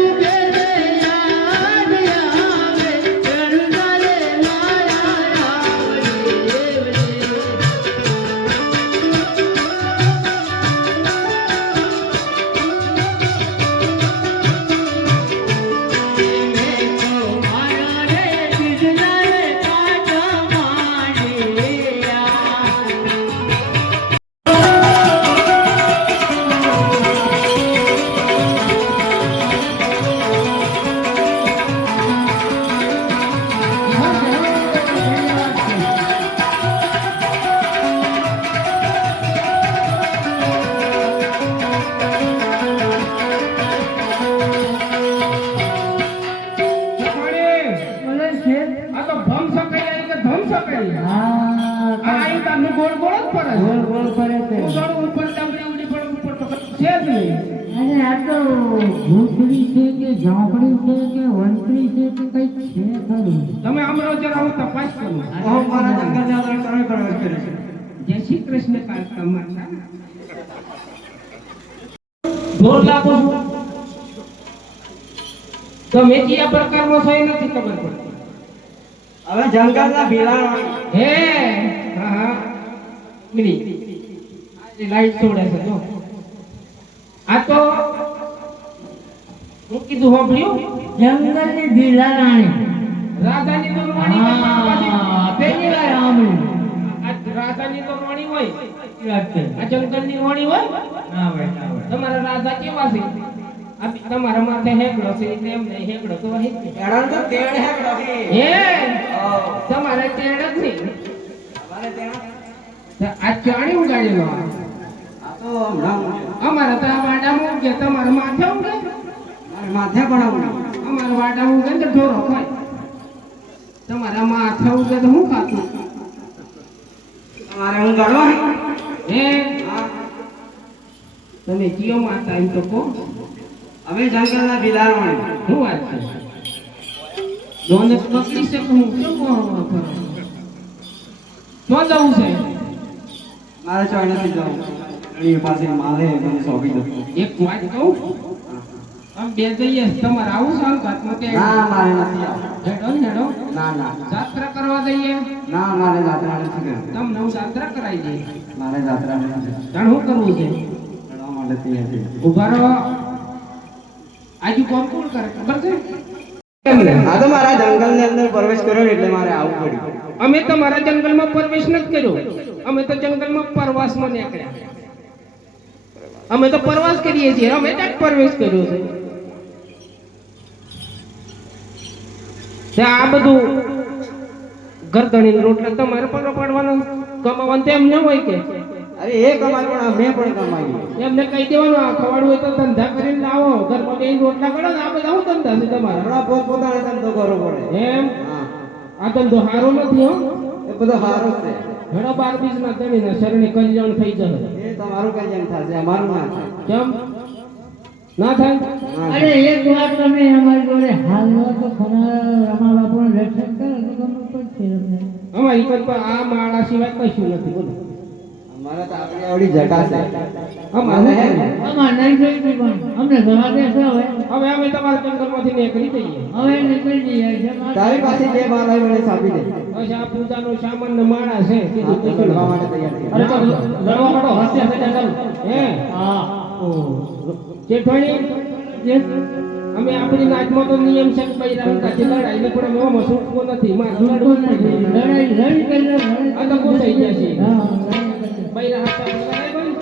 ઉગે રે યાદ આવે કરુણા રે માયા આવે રે. મેં તો મારા રે કૃષ્ણ રે કાઢા માંડ્યા. શેઠાણી, બોલે છે. આ તો ભમ સકાઈ આવી કે ધમ સકાઈ? હા, આ અહીં તારનું ગોળ ગોળ જ ફરે છે. ગોળ ગોળ કરે છે. હું થોડું ઉપર ડાબડી ઉડી પણ ઉપર તો કશું છે જ નહીં. અરે આ તો ભૂખડી છે કે ઝાંપડી છે કે વંતરી છે કે કઈક છે ખરું. તમે આમ રહો જરા, હું તપાસ કરું. મારા જંગલની અંદર તમે પ્રવેશ કર્યો છે. જય શ્રી કૃષ્ણ કાકા માતા. જોર લાગો છો તો મેથી આ પ્રકારનો છે એ નથી ખબર પડતી. હવે જંગલના બિલાડા હે હા હા મિની આ લાઈટ છોડે છે જો. આ તો હું કીધું સાંભળ્યું? જંગલની બિલાડી. રાધાની તો રાણી કે પાર્વતી? પેલી વાર સાંભળ્યું. આ રાધાની તો રાણી હોય, સાચી વાત છે. આ જંગલની રાણી હોય. ના ભાઈ, ના ભાઈ. તમારા રાધા કેવા છે? આ તમારા માથે હેકડો છે એટલે એમ નહીં, હેકડો તો હે જ ને. એડા તો તેડ હે કઢી. હે તમારે તેડ જ છે. અમારે ત્યાં તો આ ચાણી ઉગાડેલો આ. આ તો હમણાં અમારે તો આ વાડામાં ઉગે, તમારા માથે ઉગે. મારે માથે પણ અમારા વાડામાં ઉગે ને તો ઢોરો ખાય. તમારા માથે ઉગે તો હું ખાતું? તમારે હું ગળવા હે હા. તમે કયો માતા એમ તો કહો. અમે જંગલના બિલાડા શું વાત છે? દોનત પકડી છે કે હું કેમ વાળવા ફરું? ક્યાં જવું છે? મારે ચોય નથી જવું. એની પાસે માલે મને સોંપી દો. એક વાત કહું, આમ બે જઈએ, તમારે આવું છે હાથમાં કે ના મારે નથી આવવું. હેડો ને હેડો, ના ના જાત્રા કરવા દઈએ. ના મારે જાત્રા નથી કરવી. તમને હું જાત્રા કરાવી દઈએ. મારે જાત્રા નથી જાણ શું કરવું છે? કરવા માટે તૈયાર છે. ઉભા રહો. આજુ કોણ કોણ કરે ખબર છે? કેમ ને? આ તો મારા જંગલની અંદર પ્રવેશ કર્યો એટલે મારે આવવું પડ્યું. અમે તમારા જંગલમાં પ્રવેશ નથી કર્યો, અમે તો જંગલમાં પ્રવાસમાં નીકળ્યા. અમે તો પ્રવાસ કરીએ છીએ, અમે ત્યાં પ્રવેશ કર્યો છે. ત્યાં આ બધું ગરદણી રોટલા તમારે પણ પડવાનું કમાવાનું તો એમ ન હોય કે અરે એ કમાય પણ મેં પણ કમાઈ. એમને કહી દેવાનું આ ખવાડવું હોય તો ધંધા કરીને લાવો, ઘરમાં બેસીને રોટલા કરો ને. આ બધા શું ધંધા છે તમારા? આપણા પોતપોતાનો ધંધો કરવો પડે. એમ હા, આ ધંધો સારો નથી હો. એ બધો સારો જ છે. ઘણા 12 બીજના જમીન શરણે કલ્યાણ થઈ જશે. એ તમારું કલ્યાણ થશે, અમારું ના થાય. કેમ ના થાય? અરે એક વાત તમે અમારી જોડે હાલનો તો ખરા રમા બાપુને રક્ષણ કરો તો ગમે પડશે અમને. અમારી પર તો આ માળા સિવાય કશું નથી. બોલો અમારે તો આપણી આવડી જટા છે. અમારે હે ને. અમારે નહીં જોઈતી પણ અમને જવા દેશો હવે. હવે અમે તમારા જંગલમાંથી નીકળી જઈએ. હવે નીકળી જઈએ છે. તારી પાસે જે માલ આવ્યો મને સાપી દે. બસ આ પૂજાનો સામાન ને માળા છે. હા, તો લડવા માટે તૈયાર થઈ. અરે તો લડવા માંડો, હસ્યા છે જંગલ. હે હા. જેઠવાણી, અમે આપણી નાચમાં તો નિયમ છે કે બૈરાની કાચી લડાઈ ને પણ અમે આમાં છૂટકો નથી. મારે લડવું નથી. લડાઈ લડી કરી આ તો કોઈ થઈ ગયા છે. હા લડાઈ કરી. બૈરા હાથા લડાઈ બંધ.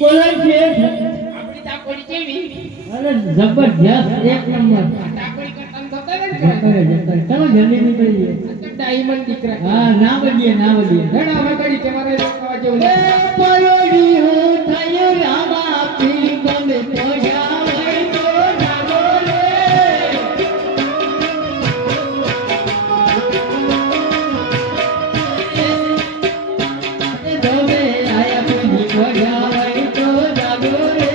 બોલો છે. આપણી તાકોડી કેવી? અરે જબરજસ્ત એક નંબર. તાકોડી કરતા થતા ને જતરે જતરે. ચાલો જલ્દી નીકળીએ. ડાયમંડ દીકરા. હા ના બદલીએ ના બદલીએ. ઘણા હવે ઘડી કે મારે રોકવા જેવું એ નથી. પરોડી હો થયો રામા પીર ગમે તો જાવે તો જાગો રે. ગમે આયા પીર તો જાવે તો જાગો રે.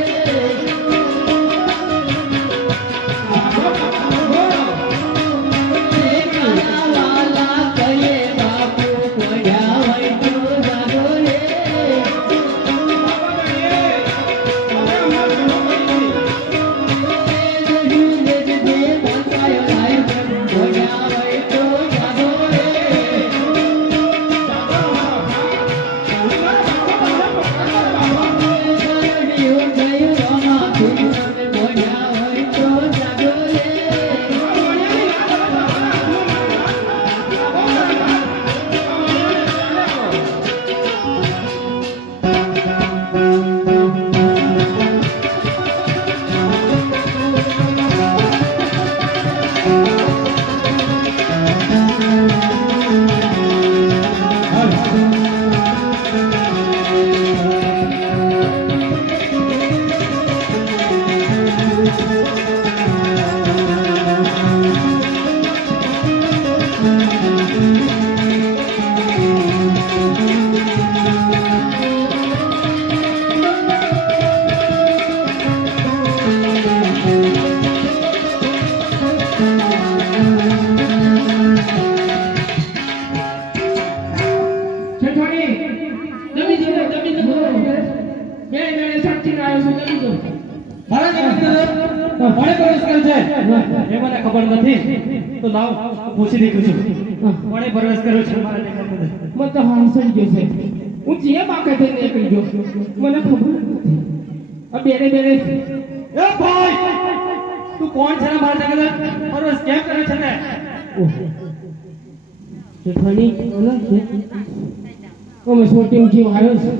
વાલા કહીએ બાપુ કોયા હોય તો જાગો રે. જેઠવાણી, જમી જજો, જમી જજો. બે જણે સાક્ષીને આવ્યો છું, જમી જજો. મારા જગતનો કોણે પ્રવેશ કર્યો છે એ મને ખબર નથી. તો લાવ પૂછી દીધું છું કોણે પ્રવેશ કર્યો છે મારા જગતનો. મને તો હાંસઈ ગયો છે. હું જે બાકે થઈને નીકળી ગયો. મને ખબર નથી. આ બેરે બેરે એ ભાઈ તું કોણ છે ને મારા જગત પ્રવેશ કેમ કરે છે ને? જેઠવાણી, બોલો છે. અમે શૂટિંગ જીવ આવ્યો છે.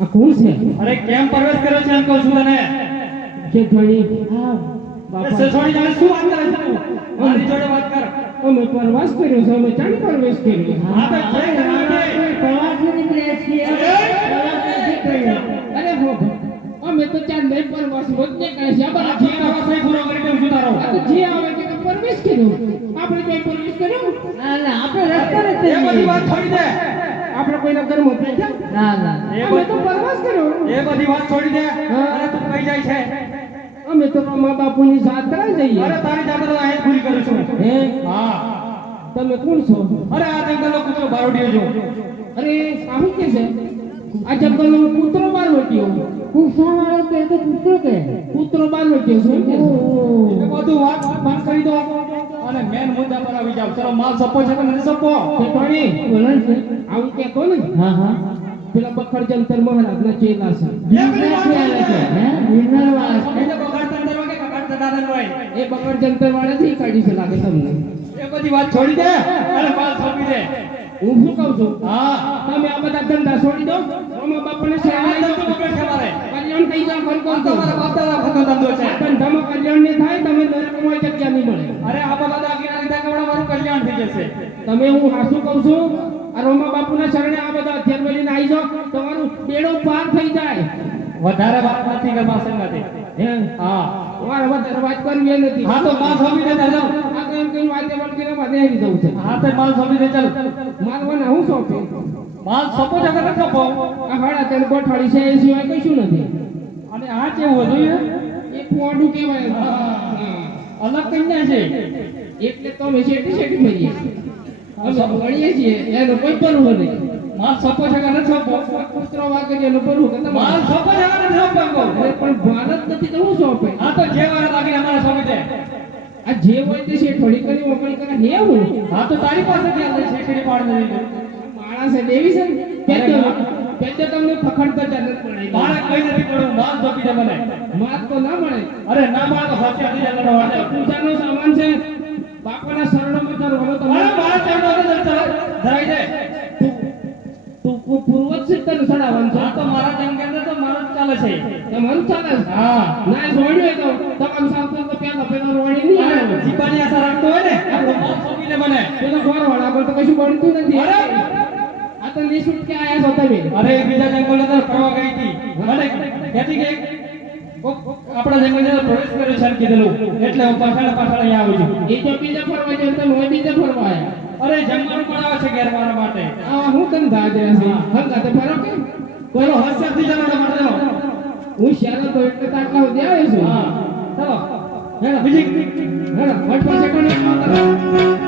આ કોણ છે? અરે કેમ પ્રવેશ કર્યો છે એમ કહું છું તને. જેઠવાણી, એ બાપા, સેઠવાણી જાણે શું વાત કરે છે તું? મારી જોડે વાત કર. અમે પ્રવાસ કર્યો છે. અમે ચાંદ પ્રવેશ કર્યો. હા તો કેમ કર્યો છે? પ્રવાસી નીકળ્યા છીએ. પ્રવાસ નથી કર્યો. અરે હો, અમે તો ચાંદ નહીં પ્રવાસ રોજ નીકળે છે. આ આ બધા જે પ્રવાસ એ પૂરો કરી દઉં છું તારો. આ તો જે આવે કે પ્રવેશ કર્યો. આપણે કઈ પ્રવેશ કર્યો? ના ના આપણે રસ્તા એ બધી વાત છોડી દે. આપણે કોઈના ઘરમાં બેઠા? ના ના અમે તો પ્રવાસ એ બધી વાત છોડી દે હા. અરે તું કઈ જાય છે અમે તો મા બાપુની સાથ કરાવી જઈએ અરે તારી જાતે તો અહીં પૂરી કરું છું હે હા તમે કોણ છો અરે આ જંગલનો કૂતરો બારોડિયો છું અરે આવું કે છે આ જંગલનો કૂતરો બારવટીયો કુસા વાળો કે તો કૂતરો કે કૂતરો બારવટીયો શું કે છે? એ બધું વાત બંધ કરી દો અને મેન મુદ્દા પર આવી જાવ ચલો માલ સપો છે કે નથી સપો શેઠવાણી, બોલો છે આવું કહેતો ને હા હા પેલા બખડ જંતર મહારાજના ચેલા છે હે વિનરવાસ એટલે બગાડ તંદરમાં કે કકાડ દાદાનો હોય એ બખડ જંતર વાળાથી કાઢી છે લાગે તમને એ બધી વાત છોડી દે અને માલ સોંપી દે હું શું કહું છું હા તમે આ બધા ધંધા છોડી દો મા બાપને આ શરણાઈ ધંધો દો બગડ છે મારે કલ્યાણ થઈ જાય ફરકો આ તો મારા બાપ દાદા વખતનો ધંધો છે ધંધામાં કલ્યાણ નહીં થાય તમે નરકમાં જગ્યા નહીં મળે અરે આ બધા દાગીના લીધા કે હમણાં મારું કલ્યાણ થઈ જશે તમે હું હાસું કહું છું આ રોમા બાપુના શરણે આ બધા અધ્યાત્મ લઈને આવી જાઓ તમારું બેડો પાર થઈ જાય વધારે વાત નથી કરવા સંગાતે હે હા વાર વધારે વાત કરવી એ નથી હા તો માલ સોંપી દે ચાલ આ તો એમ કઈ વાતે વળગીને માથે આવી જવું છે હા તો માલ સોંપી દે ચાલ મારવાના હું સોંપે માલ સપો છે કે નથી સપો આ હાડા તેને ગોઠવાડી છે એ સિવાય કશું નથી અને આ કેવું હતું એ પોડું કહેવાય હા. અલગ કઈ ના છે એટલે તો અમે શેઠી શેઠી મરીએ અમે વળીએ છીએ એનો કોઈ પરવો નહીં માલ સપો છે કે નથી સપો કૂતરો વાગે એનો પરવો કે માલ તમારે સપો છે કે નથી સપો અરે પણ ભારત નથી તો હું સોંપે હા તો જે વાર લાગીને અમારે સોંપી દે આ જે હોય તે શેઠવાડી કરી મોકળી કરે હે હું હા તો તારી પાસે ક્યાં લઈ શેઠડી પાડ નથી માણસ છે દેવી છે પેતે તમને પકડતા ચાલે પડે મારે કઈ નથી પડવું માલ સોંપી દે મને માત તો ના મળે અરે ના માલ તો સાચી હતી જવાનો વાળે પૂજાનો સામાન છે બાપાના શરણોમાં ધરવાનો અરે તમારે મારા ચડો તો ધરાઈ દે તું પૂર્વજ સિદ્ધને ચડાવવાનું છે હા તો મારા જંગલ તો મારું જ ચાલે છે તમારું ચાલે છે? હા ના જોડ્યું હોય તો તમારું સાવતું તો પેલા રોણી નહીં આવે જીબાની આશા રાખતો હોય ને આપણો માલ સોંપી દે મને પેલો ઘરવાળા પર તો કશું બનતું નથી અરે! આ તો નિશુલ્ક કે આયા છો તમે અરે બીજા જંગલ અંદર ફરવા ગઈ હતી અને કહેતી કે આપણા જંગલ અંદર પ્રવેશ કર્યો છે એમ કીધેલું એટલે હું પાછળ અહીંયા આવું છું એ તો બીજા ફરવા જાય તમે હોય બીજા ફરવા આયા અરે જમવાનું પણ આવે છે ઘેર મારા માટે આ હું ધંધા જ છે હંગાતે ફરો કે બોલો હર્ષથી જમવા માટે દો હું શહેરો તો એટલે તાટલા સુધી આવે છું હા ચાલો હેલો બીજી હેલો વટ પર સેકન્ડ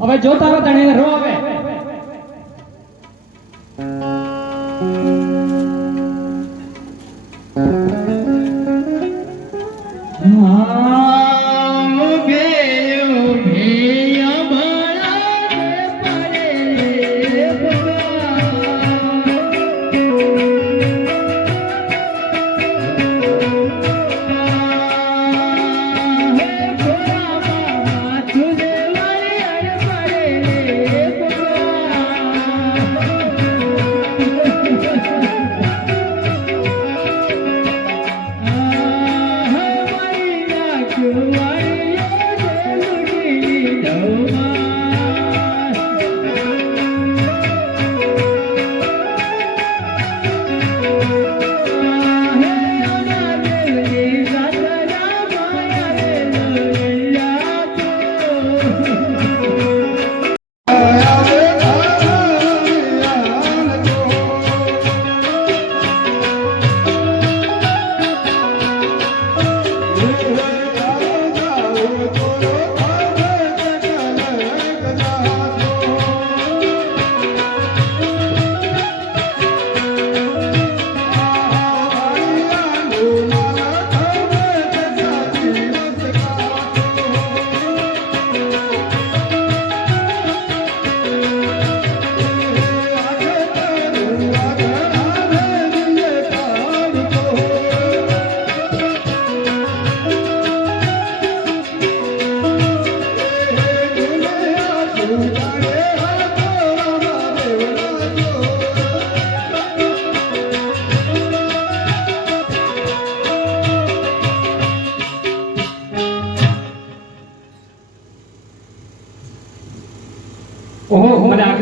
હવે જો તારા ધણીને રો હવે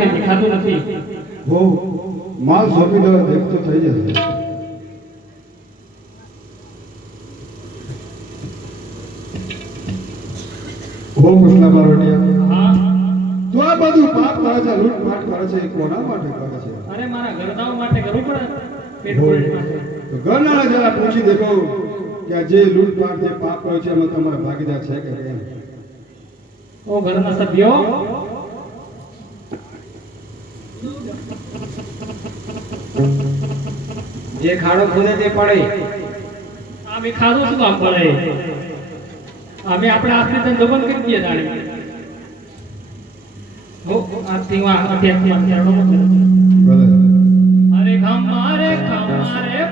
રાત્રે દેખાતું નથી. હો માલ સોંપી દો દેખતો થઈ જશે. હો મુસલા બારોટિયા, હા, તો આ બધું પાપ કરે છે, લૂંટફાટ કરે છે, એ કોના માટે કરે છે? અરે મારા ઘરનાઓ માટે કરવું પડે, પેટ ભરવા માટે. તો ઘરના જરા પૂછી દેખો કે આ જે લૂંટફાટ જે પાપ કરે છે એમાં તમારા ભાગીદાર છે કે કેમ? ઓ ઘરના સભ્યો, જે ખાડો ખોદે તે પડે. અમે ખાધું શું કામ પડે? અમે આપણે આખરી ધંધો બંધ કરી દઈએ દાડી. હો આથી વા અધ્યાત્મ ચાલો. ભલે. અરે ખમારે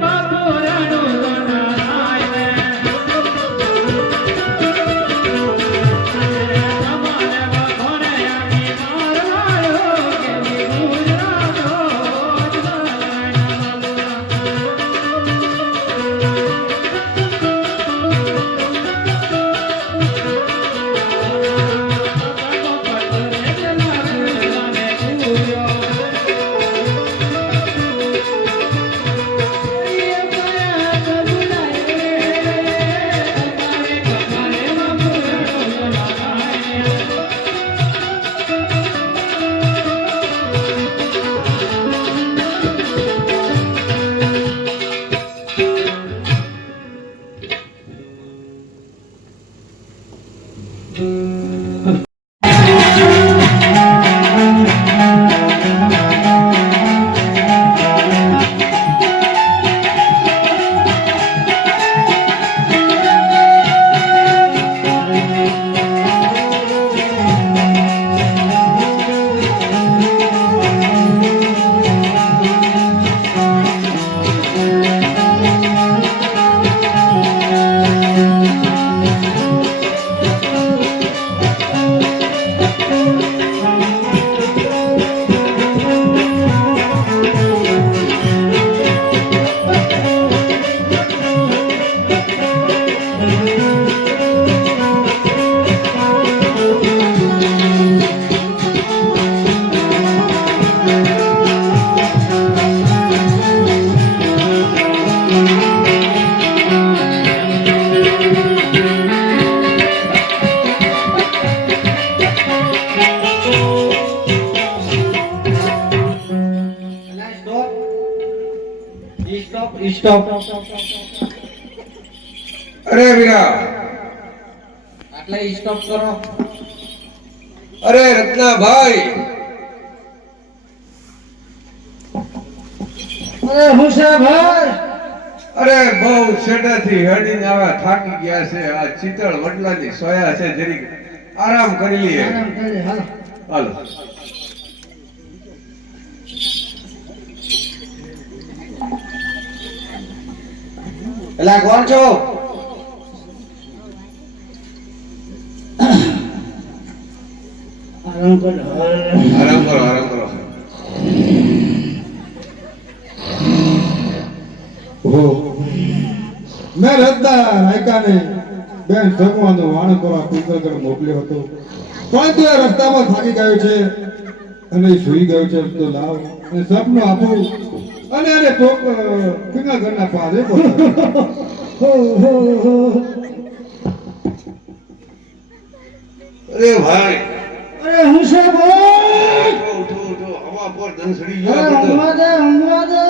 બાપુ રાણો લનાય રે. તમારે વખોરે આમી મારવાળો કે ગુજરાતો સ્ટોપ. અરે વીરા, આટલે સ્ટોપ કરો. અરે રત્નાભાઈ, અરે હુસેનભાઈ, અરે બહુ શેઠેથી હેડીને આવ્યા, થાકી ગયા છે. આ ચિતળ વડલાની સોયા છે, જરીક આરામ કરી લઈએ. આરામ કરી હાલો. હાલો. એલા કોણ છો? આરામ કરો. આરામ કરો, આરામ કરો. હો મેં રત્ના રાયકાને બેન સગવાનો વાણ કરવા કુંકલગઢ મોકલ્યો હતો, પરંતુ એ રસ્તામાં થાકી ગયો છે અને સૂઈ ગયો છે. તો લાવ અને સપનું આપું અને એને કુંકલગઢના પાસે અરે ભાઈ, અરે હુસેનભાઈ, ઉઠો ઉઠો, હવા પર દનસડી અરે ગયો. ઊંઘવા દે, ઊંઘવા દે.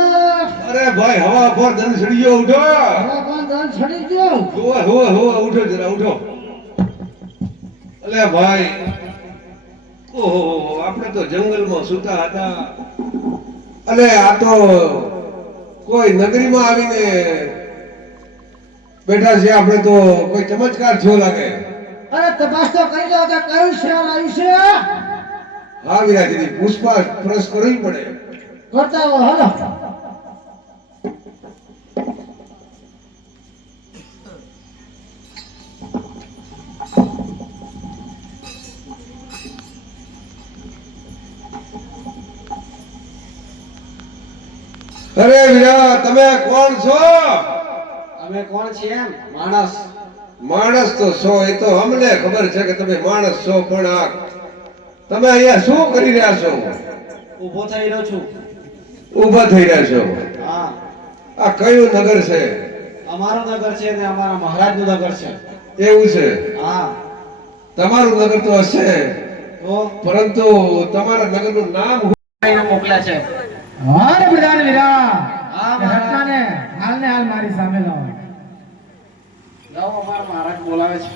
અરે ભાઈ, હવા પર દનસડી ગયો. ઉઠો. હવે પણ દાન છડી ગયો. હોવે હોવે હોવે, ઉઠો જરા, ઉઠો. અલે ભાઈ, ઓહો, આપણે તો જંગલમાં સૂતા હતા. અલે આ તો કોઈ નગરીમાં આવીને બેઠા છે. આપણે તો કોઈ ચમત્કાર થયો લાગે. અરે તપાસ તો કરી દો કે કયું શહેર આવ્યું છે. હા વિરાજી, પૂછપાછ ફરસ કરવી પડે. કરતા હો હાલો. અરે વીરા, તમે કોણ છો? અમે કોણ છીએ? એમ માણસ. માણસ તો છો, એ તો અમને ખબર છે કે તમે માણસ છો, પણ આ તમે અહીંયા શું કરી રહ્યા છો? ઊભો થઈ રહ્યો છું. ઊભા થઈ રહ્યા છો. હા, આ કયું નગર છે? અમારું નગર છે ને અમારા મહારાજનું નગર છે. એવું છે? હા, તમારું નગર તો હશે, તો પરંતુ તમારા નગરનું નામ એને મોકલ્યા છે. હારે બધાને વીરા હા, એ રત્નાને હાલને હાલ મારી સામે લાવો. લાવો, અમારા મહારાજ બોલાવે છે.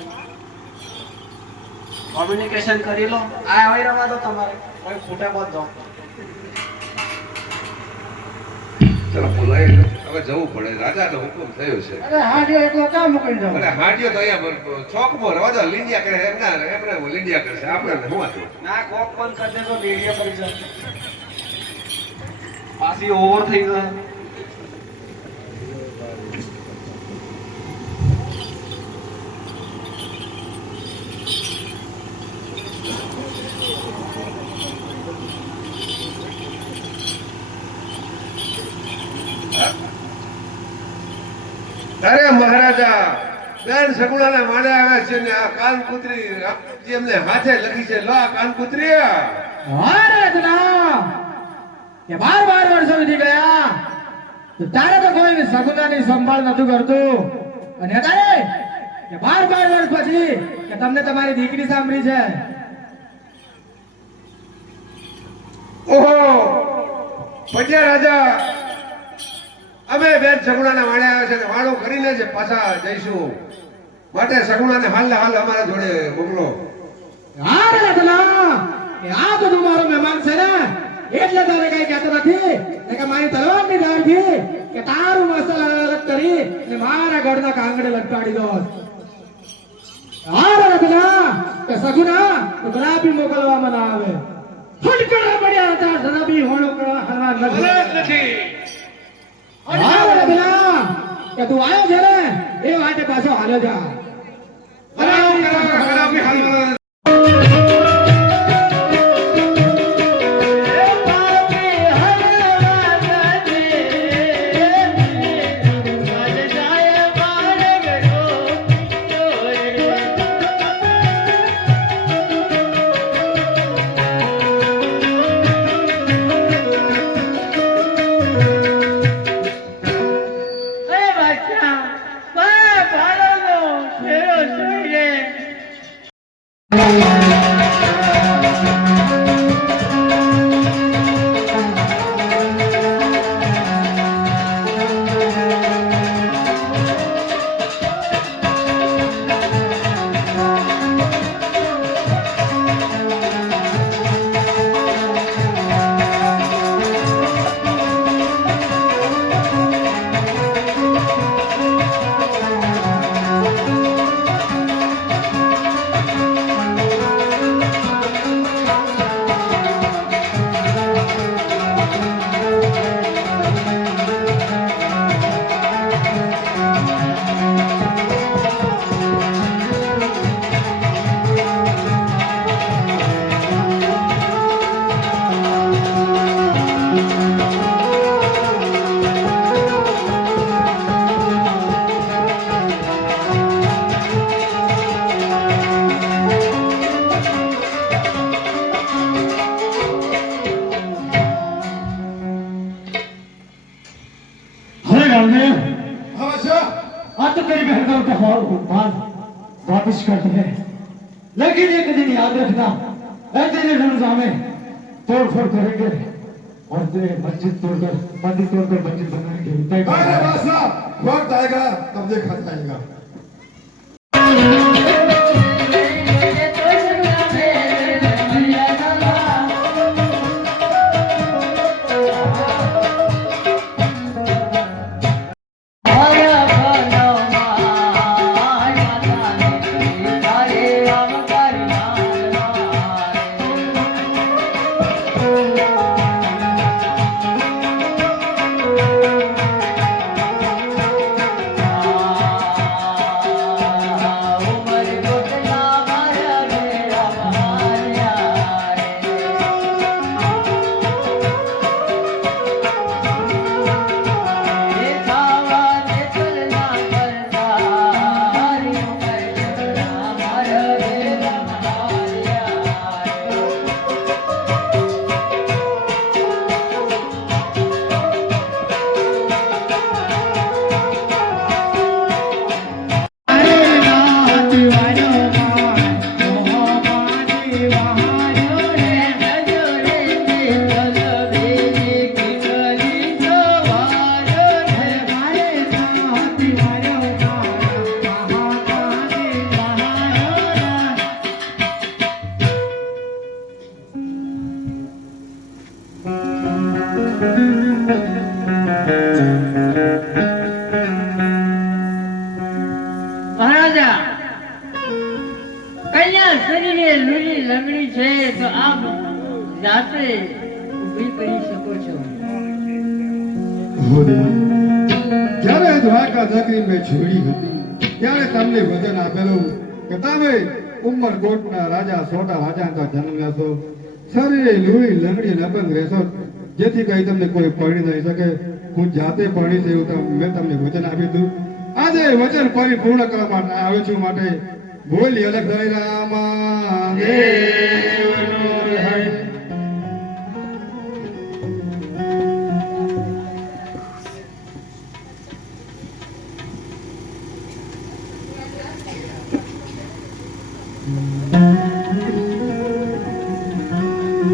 કોમ્યુનિકેશન કરી લો. આ આવી રહ્યા તો તમારે કોઈ ફૂટે મત દો. ચલો બોલાય. હવે જવું પડે, રાજાનો હુકમ થયો છે. અરે હા જો એકલો ક્યાં મોકલી દો. અને હાંડિયો તો અહીંયા ચોકમાં રવા લીંડિયા કરે એમને લીંડિયા કરશે આપણે શું વાંચવું? ના, કોક બંધ કરી દેજો, રેડિયો કરી જશે. પાછી ઓવર થઈ ગયો. અરે મહારાજા, બેન સગુણાના માળે આવ્યા છે ને આ કાનકુતરી જે એમને હાથે લખી છે, લો આ કાનકુતરી. હારે રત્ના કે 12 વર્ષો વીતી ગયા તો તારે તો કોઈ સગુનાની સંભાળ નતું કરતું, અને અત્યારે કે 12 વર્ષ પછી કે તમને તમારી દીકરી સાંભળી છે. ઓહો પજ્યા રાજા, અમે બેન સગુણાના માળે આવ્યા છે ને વાળું કરીને જ પાછા જઈશું, માટે સગુણાને હાલ અમારા જોડે મોકલો. હારે રત્ના કે આ તો તમારો મહેમાન છે ને, એટલે તારે કઈ કહેતો નથી કે મારી તલવારની ધારથી કે તારું મસલ અલગ કરી ને મારા ગળના કાંગડે લટકાડી દો. હારે રત્ના કે સગુના તો ગુલાબી મોકલવામાં ના આવે. ફટકડા પડ્યા હતા જનાબી હોણો હરવા નથી. હારે રત્ના કે તું આવ્યો છે ને એ વાટે પાછો હાલ્યો જા. आज तो तेरी बहन का मान वापिस कर दे, लेकिन एक दिन याद रखना, ऐसे रमजान में तोड़ फोड़ करेंगे और तेरे मंदिर तोड़कर मंदिर बनाएंगे। वक्त आएगा तब देखा जाएगा। રાજા કન્યા શરીરે લૂલી લંગડી છે તો આપ જાતે ઊભી કરી શકો છો. જ્યારે દ્વારકા નગરી મેં છોડી હતી ત્યારે તમને વચન આપેલું કે તમે ઉમરકોટના રાજા સોટા રાજાનો જન્મ લેશો, શરીરે લૂળી લંગડી લબંગ રહેશો, જેથી કઈ તમને કોઈ પરણી નહીં શકે. હું જાતે પરણીશ એવું મેં તમને વચન આપ્યું હતું. આજે વચન પરિપૂર્ણ કરવા માટે આવ્યો છું. માટે બોલી અલગ થઈ રામા દેવનો રહે.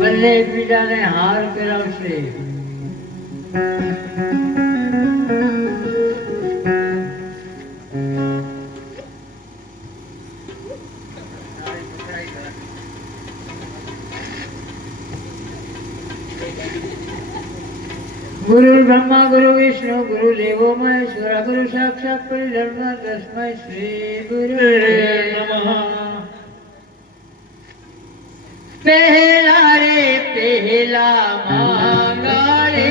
બંને એકબીજાને હાર કરાવશે. ગુરુ બ્રહ્મા ગુરુ વિષ્ણુ ગુરુ દેવો મહેશ્વર ગુરુ સાક્ષાત પરિબ્રહ્મ તસ્મૈ શ્રી ગુરુવે નમઃ. પહેલા રે પહેલા માંગળિયા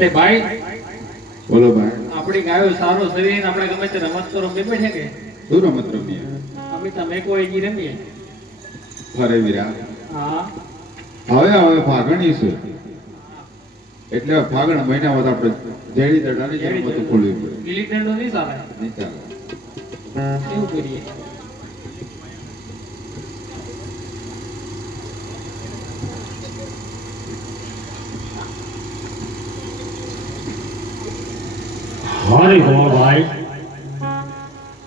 વરસાયેલો. ભાઈ બોલો ભાઈ, આપણી ગાયો સારો શરીર આપણે ગમે તે રમત તો રમી બેઠે કે શું રમત રમીએ? અમે તમે કોઈ જી રમીએ. અરે વીરા, હા હવે ફાગણી છે એટલે ફાગણ મહિના બાદ આપણે જેડી દડાની રમત ખોલવી પડે. ગીલી દંડો નહીં ચાલે. નહીં ચાલે. કેવું કરીએ? હરે ગોળભાઈ,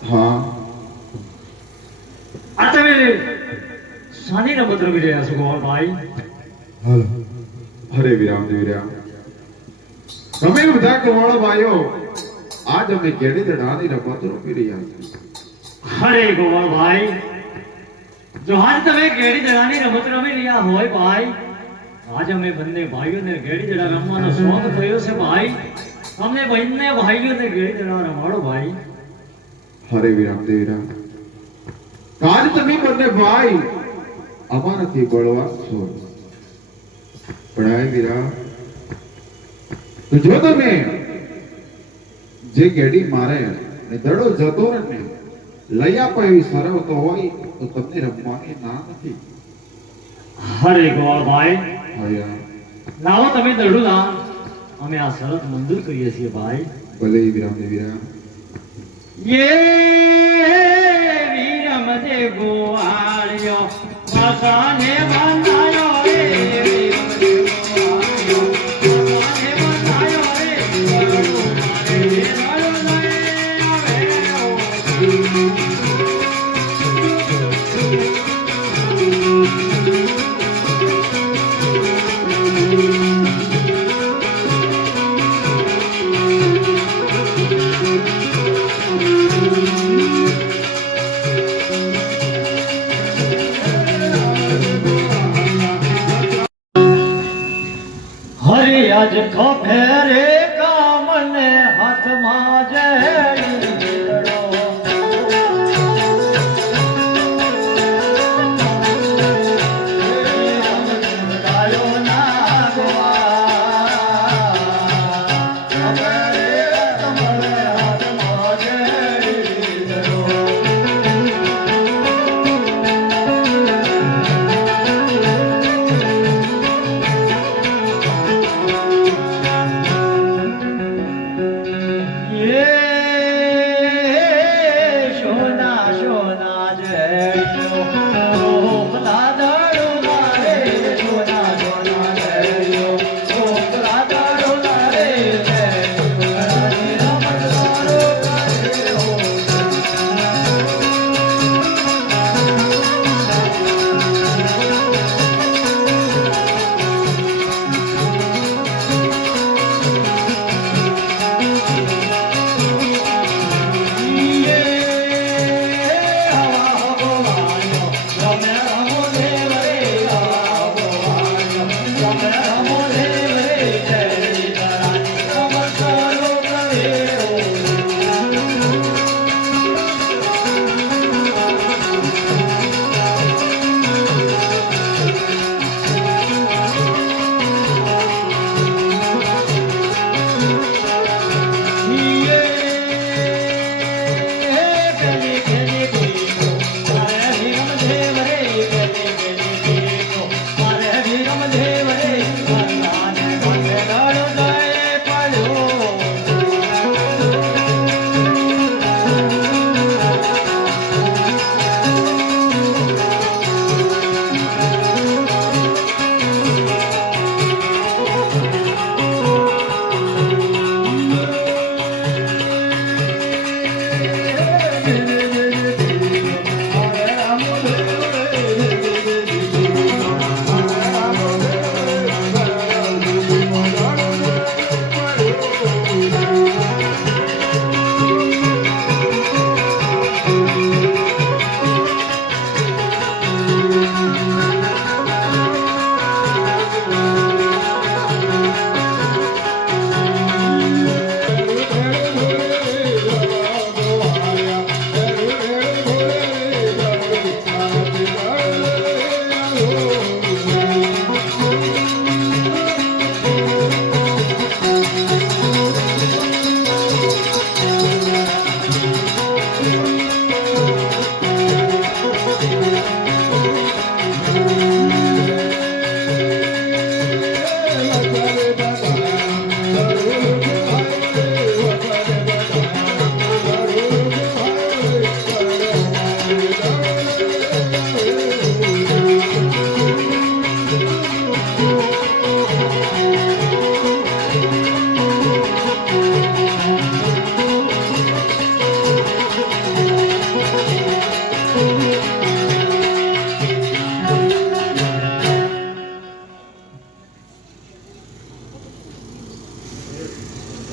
હા, આ તમે શાની રમત રમી રહ્યા છો ગોળભાઈ? હાલો. હરે વિરામ દેવરામ. તમે બધા કવાળો ભાઈઓ આજ અમે કેડી દડાની રમત રમી રહ્યા છીએ. હરે ગોળભાઈ, જો આજ તમે ગેડી દડાની રમત રમી રહ્યા હોય ભાઈ, આજ અમે બંને ભાઈઓને ગેડી દડા રમવાનો શોખ થયો છે ભાઈ. અમને બંને ભાઈઓને ગેડી દડા રમાડો ભાઈ. હરે વિરામ દેવરામ. આજ તમે બંને ભાઈ અમારાથી બળવાન છો, પણ આ વિરામ તો જો તમે જે ગેડી મારે ને દડો જતો ને લઈ આપો એવી સરવતો હોય તો તમને રમવાની ના નથી. હરે ગોળભાઈ, હયા લાવો તમે દડું લાવ, અમે આ શરત મંજૂર કરીએ છીએ ભાઈ. ભલે વિરામ દેવરામ. યે વીરમ દે ગોવાળિયો પાસાને બંધાયો રે, વીરમ દે ગોવાળિયો પાસાને બંધાયો રે, ઓ ફેરે કામને હાથમાં જેડી દીકરો. ગાયો ના ગોવા ફેરે કામને હાથમાં જેડી દીકરો. સોના સોના જયો ભલા દાડો મારે સોના સોના જયો ભલા દાડો મારે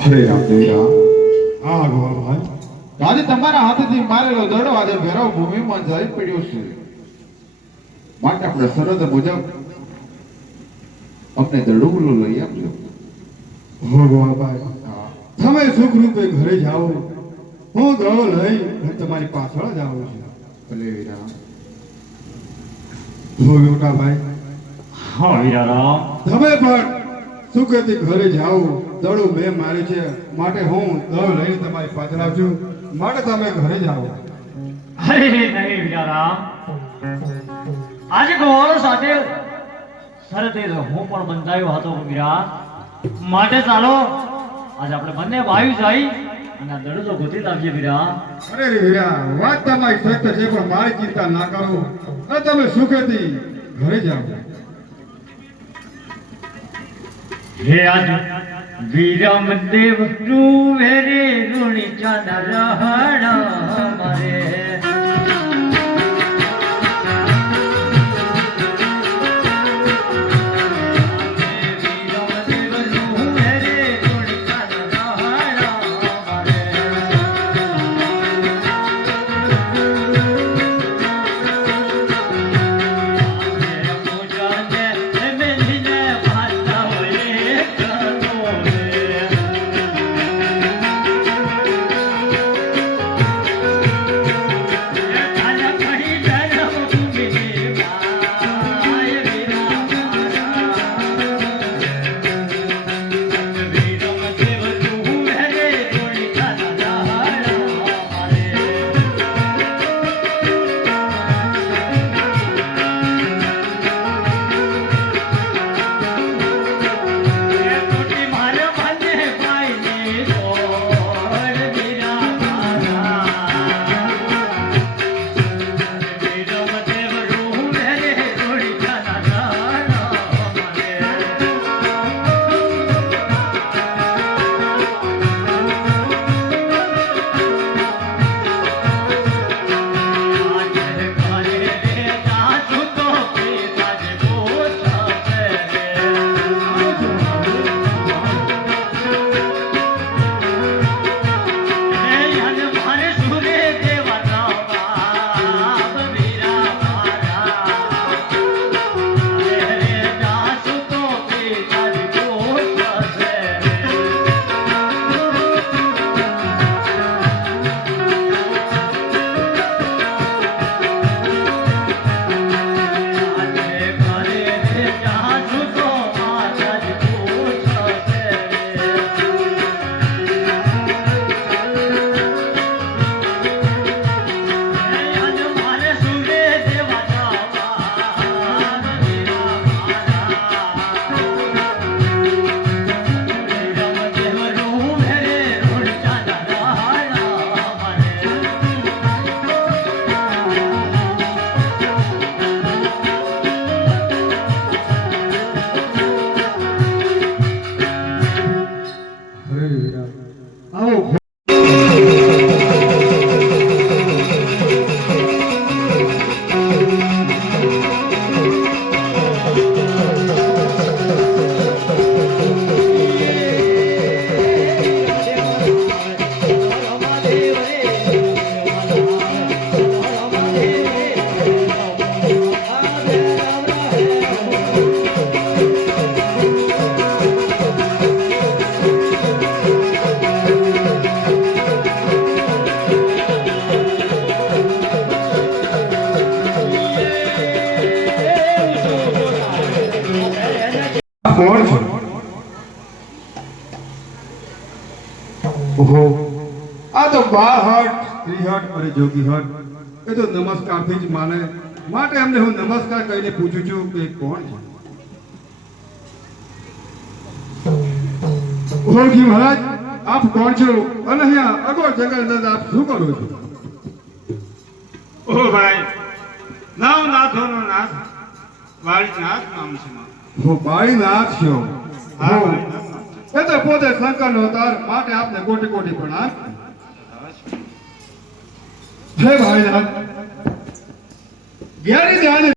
હરે રામદેવ રામ. હા ગોવાળભાઈ. આજે તમારા હાથથી મારેલો દડો આજે ભેરવ ભૂમિમાં જઈ પડ્યો છે. માટે આપણે શરત મુજબ અમને દડુલો લઈ આપજો. હો ગોવાળભાઈ, તમે સુખ રૂપે ઘરે જાઓ, હું દડો લઈ અને તમારી પાછળ જ આવું છું. ભલે વીરા. હો મોટાભાઈ, હા વીરારામ. તમે પણ સુખેથી ઘરે જાઓ. દડો મેં મારી છે માટે હું દડો લઈને તમારી પાછળ આવું છું. માટે તમે ઘરે જાઓ. અરે નહીં વીરારામ, આજે ગોવાળો સાથે શરતે હું પણ બંધાયો હતો વીરા. માટે ચાલો આજે આપણે બંને ભાઈ જઈ અને આ દડો તો ગોતી લાવીએ વીરા. અરે રે વીરા, વાત તમારી સત્ય છે, પણ મારી ચિંતા ના કરો અને તમે સુખેથી ઘરે જાઓ. હે આજ વિરમ દેવ નું વેરે ઋણી ચાના રહણા મારે. કોણ છે? ઓહો, આ તો બાહટ, ત્રિહટ અને જોગીહટ. એ તો નમસ્કારથી જ માને, માટે એમને હું નમસ્કાર કરીને પૂછું છું કે કોણ છે? ઓળખી મહારાજ, આપ કોણ છો અને અહીંયા અગોર જંગલ અંદર આપ શું કરો છો? ઓ ભાઈ, નવ નાથોનો નાથ વાળીનાથ નામ છે મારું. હું બાળીનાથ છો. હા, હો. વાળીનાથ. એ તો પોતે શંકરનો અવતાર, માટે આપને કોટી કોટી પ્રણામ. હે બાળીનાથ, ઘેરી ધ્યાન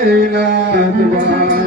નાથ ભાઈ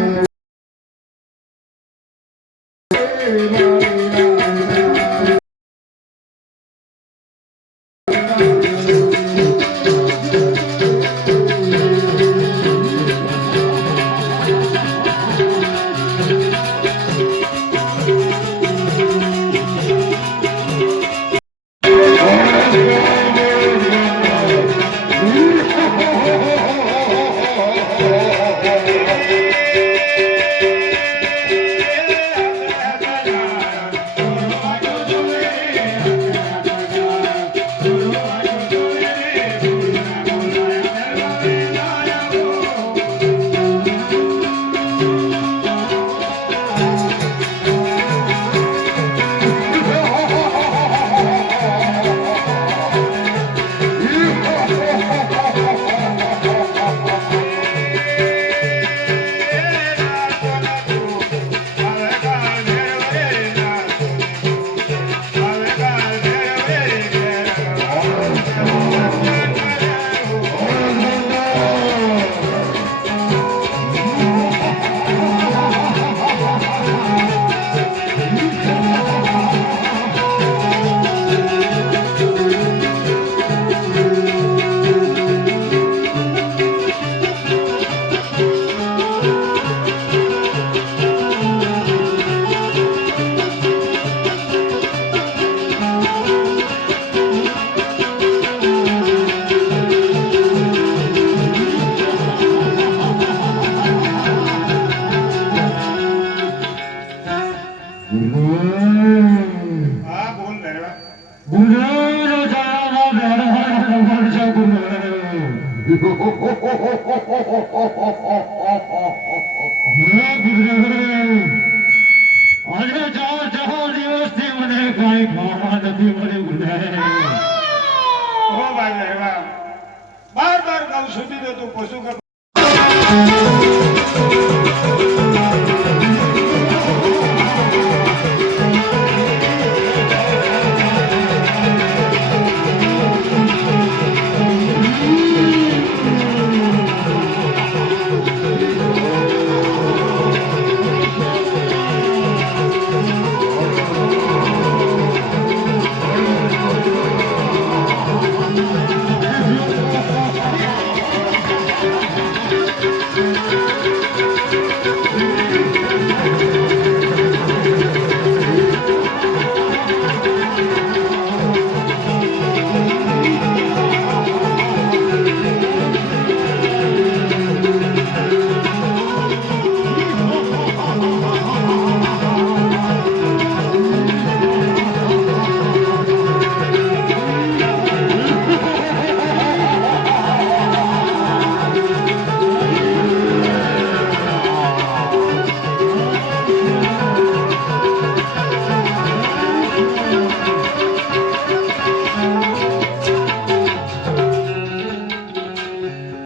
હા બોલ ભેરવા આજે જાઓ જાઓ દિવસથી મને કાંઈ ખાવા નથી મળ્યું ઓ ભાઈ ભેરવા બાર બાર કહું સુધી તો તું પશુ